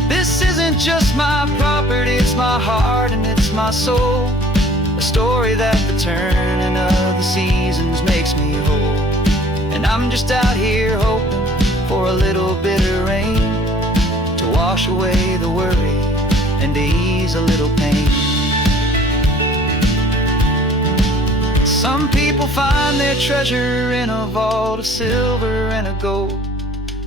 This isn't just my property, it's my heart and it's my soul. A story that the turning of the seasons makes me whole. And I'm just out here hoping for a little bit of rain to wash away the worry and to ease a little pain. Some people find their treasure in a vault of silver and of gold,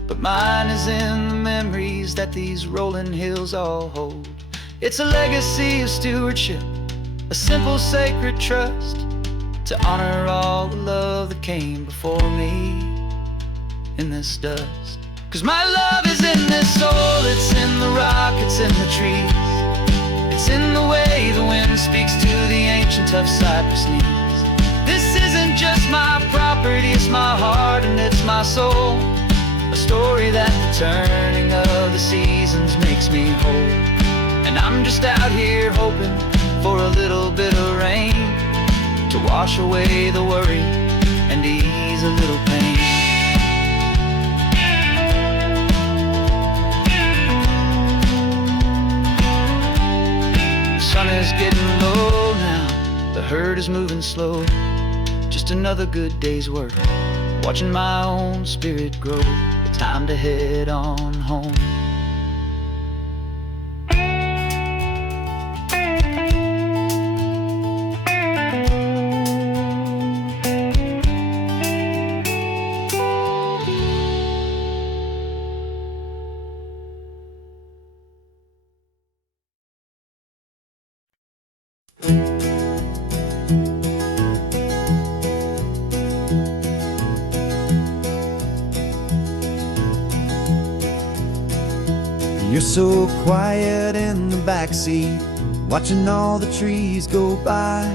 but mine is in the memories that these rolling hills all hold. It's a legacy of stewardship, a simple sacred trust, to honor all the love that came before me in this dust. 'Cause my love is in this soil, it's in the rock, it's in the trees. It's in the way the wind speaks to the ancient tough cypress knees. This isn't just my property, it's my heart and it's my soul. A story that the turning of the seasons makes me whole. And I'm just out here hoping for a little bit of rain to wash away the worry and ease a little pain. The sun is getting low now, the herd is moving slow. Just another good day's work, watching my own spirit grow. Time to head on home. You're so quiet in the backseat, watching all the trees go by.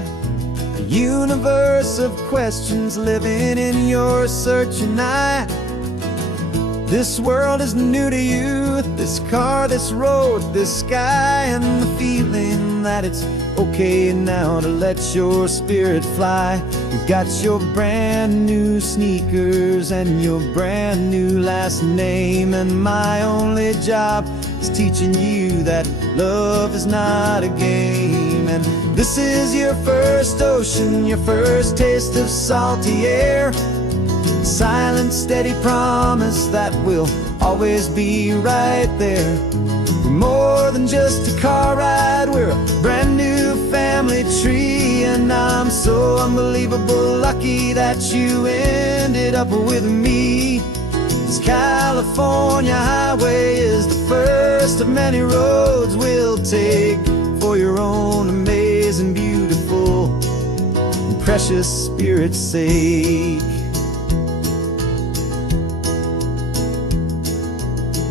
A universe of questions living in your searching eye. This world is new to you, this car, this road, this sky, and the feeling that it's okay now to let your spirit fly. You've got your brand new sneakers and your brand new last name, and my only job is teaching you that love is not a game. And this is your first ocean, your first taste of salty air. Silent, steady promise that we'll always be right there. We're more than just a car ride, we're a brand new family tree. And I'm so unbelievable lucky that you ended up with me. This California highway is the first of many roads we'll take for your own amazing, beautiful, and precious spirit's sake.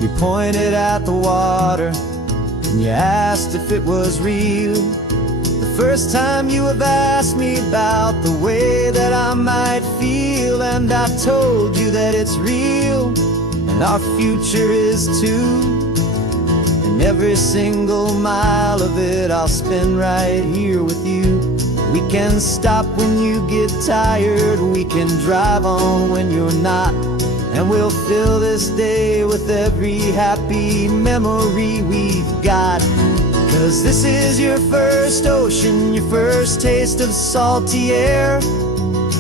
You pointed at the water and you asked if it was real. The first time you have asked me about the way that I might feel, and I told you that it's real and our future is too. And and every single mile of it I'll spend right here with you. We can stop when you get tired, we can drive on when you're not, and we'll fill this day with every happy memory we've got. 'Cause this is your first ocean, your first taste of salty air,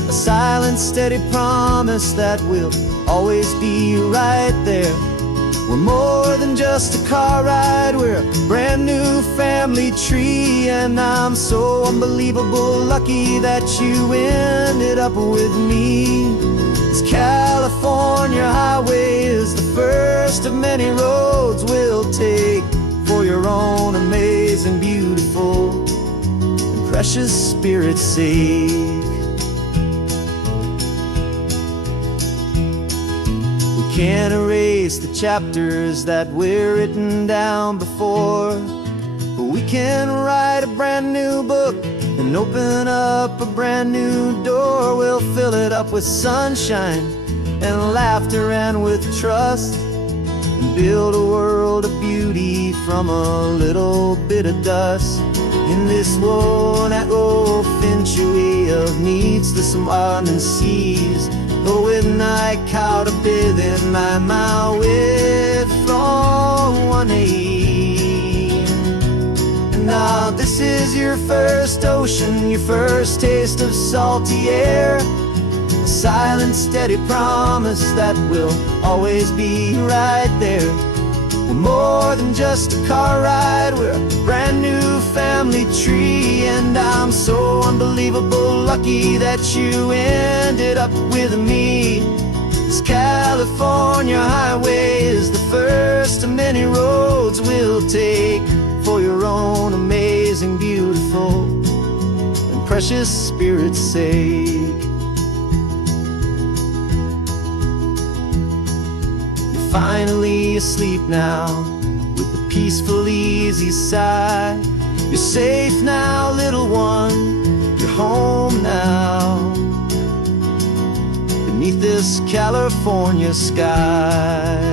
a silent, steady promise that we'll always be right there. We're more than just a car ride, we're a brand new family tree, and I'm so unbelievable lucky that you ended up with me. This California highway is the first of many roads we'll take for your own amazing, beautiful, and precious spirit's sake. We can't erase the chapters that we're written down before, but we can write a brand new book and open up a brand new door. We'll fill it up with sunshine and laughter and with trust, and build a world of beauty from a little bit of dust. In this world that finchaway of needs the smiling seas, with night caught a bit in my mouth with from one aim. And now this is your first ocean, your first taste of salty air, a silent, steady promise that we'll always be right there. We're more than just a car ride, we're a brand new family tree, and I'm so unbelievable lucky that you ended up with me. This California highway is the first of many roads we'll take for your own amazing, beautiful, and precious spirit's sake. Finally asleep now, with a peaceful, easy sigh. You're safe now, little one, you're home now, beneath this California sky.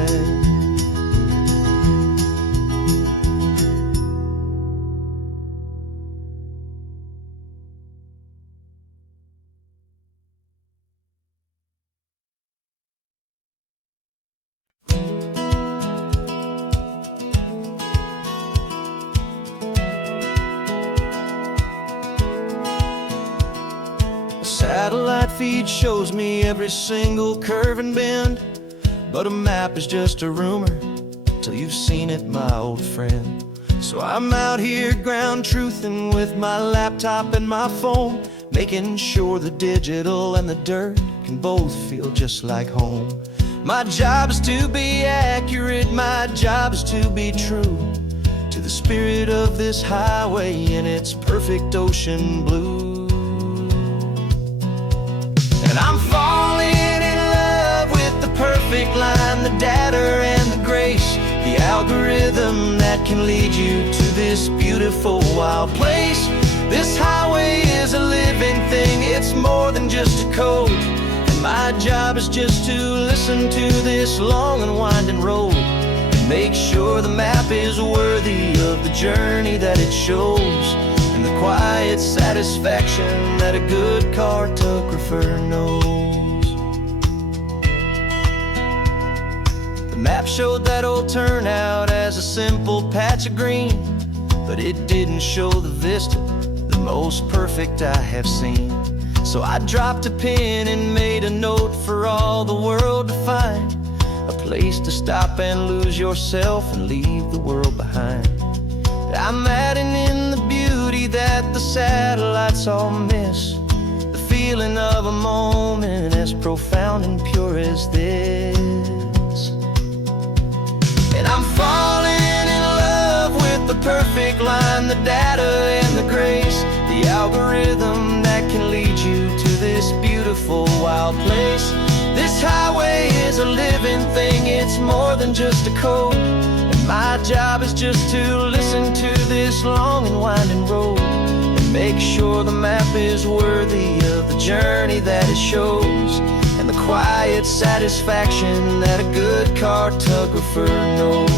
Satellite feed shows me every single curve and bend, but a map is just a rumor till you've seen it, my old friend. So I'm out here ground truthing with my laptop and my phone, making sure the digital and the dirt can both feel just like home. My job is to be accurate, my job is to be true to the spirit of this highway in its perfect ocean blue. And I'm falling in love with the perfect line, the data and the grace, the algorithm that can lead you to this beautiful wild place. This highway is a living thing, it's more than just a code, and my job is just to listen to this long and winding road and make sure the map is worthy of the journey that it shows, and the quiet satisfaction that a good cartographer knows. The map showed that old turnout as a simple patch of green, but it didn't show the vista, the most perfect I have seen. So I dropped a pin and made a note for all the world to find, a place to stop and lose yourself and leave the world behind. I'm adding in the beauty that the satellites all miss, the feeling of a moment as profound and pure as this. And I'm falling in love with the perfect line, the data and the grace, the algorithm that can lead you to this beautiful wild place. This highway is a living thing, it's more than just a code, and my job is just to listen to this long and winding road and make sure the map is worthy of the journey that it shows, and the quiet satisfaction that a good cartographer knows.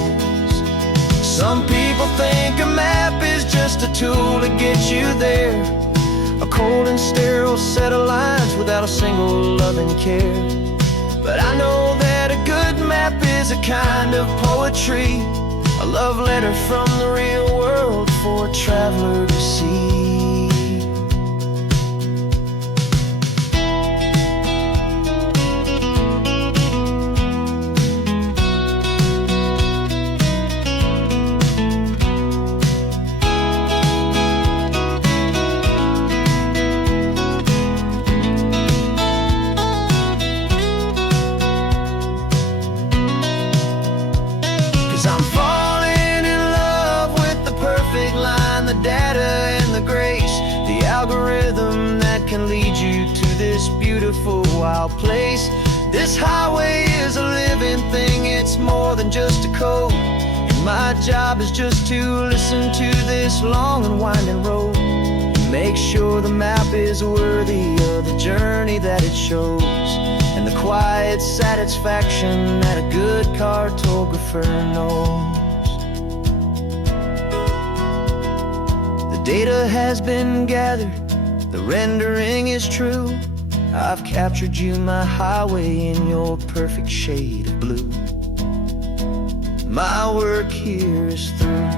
Some people think a map is just a tool to get you there, a cold and sterile set of lines without a single loving care. But I know that a good map is a kind of poetry, a love letter from the real world for a traveler to see. 'Cause I'm falling in love with the perfect line, the data and the grace, the algorithm that can lead you to this beautiful wild place. This highway is a living thing, it's more than just a code. And my job is just to listen to this long and winding road, and make sure the map is worthy of the journey that it shows, and the quiet satisfaction that a good cartographer knows. The data has been gathered, the rendering is true. I've captured you, my highway, in your perfect shade of blue. My work here is through.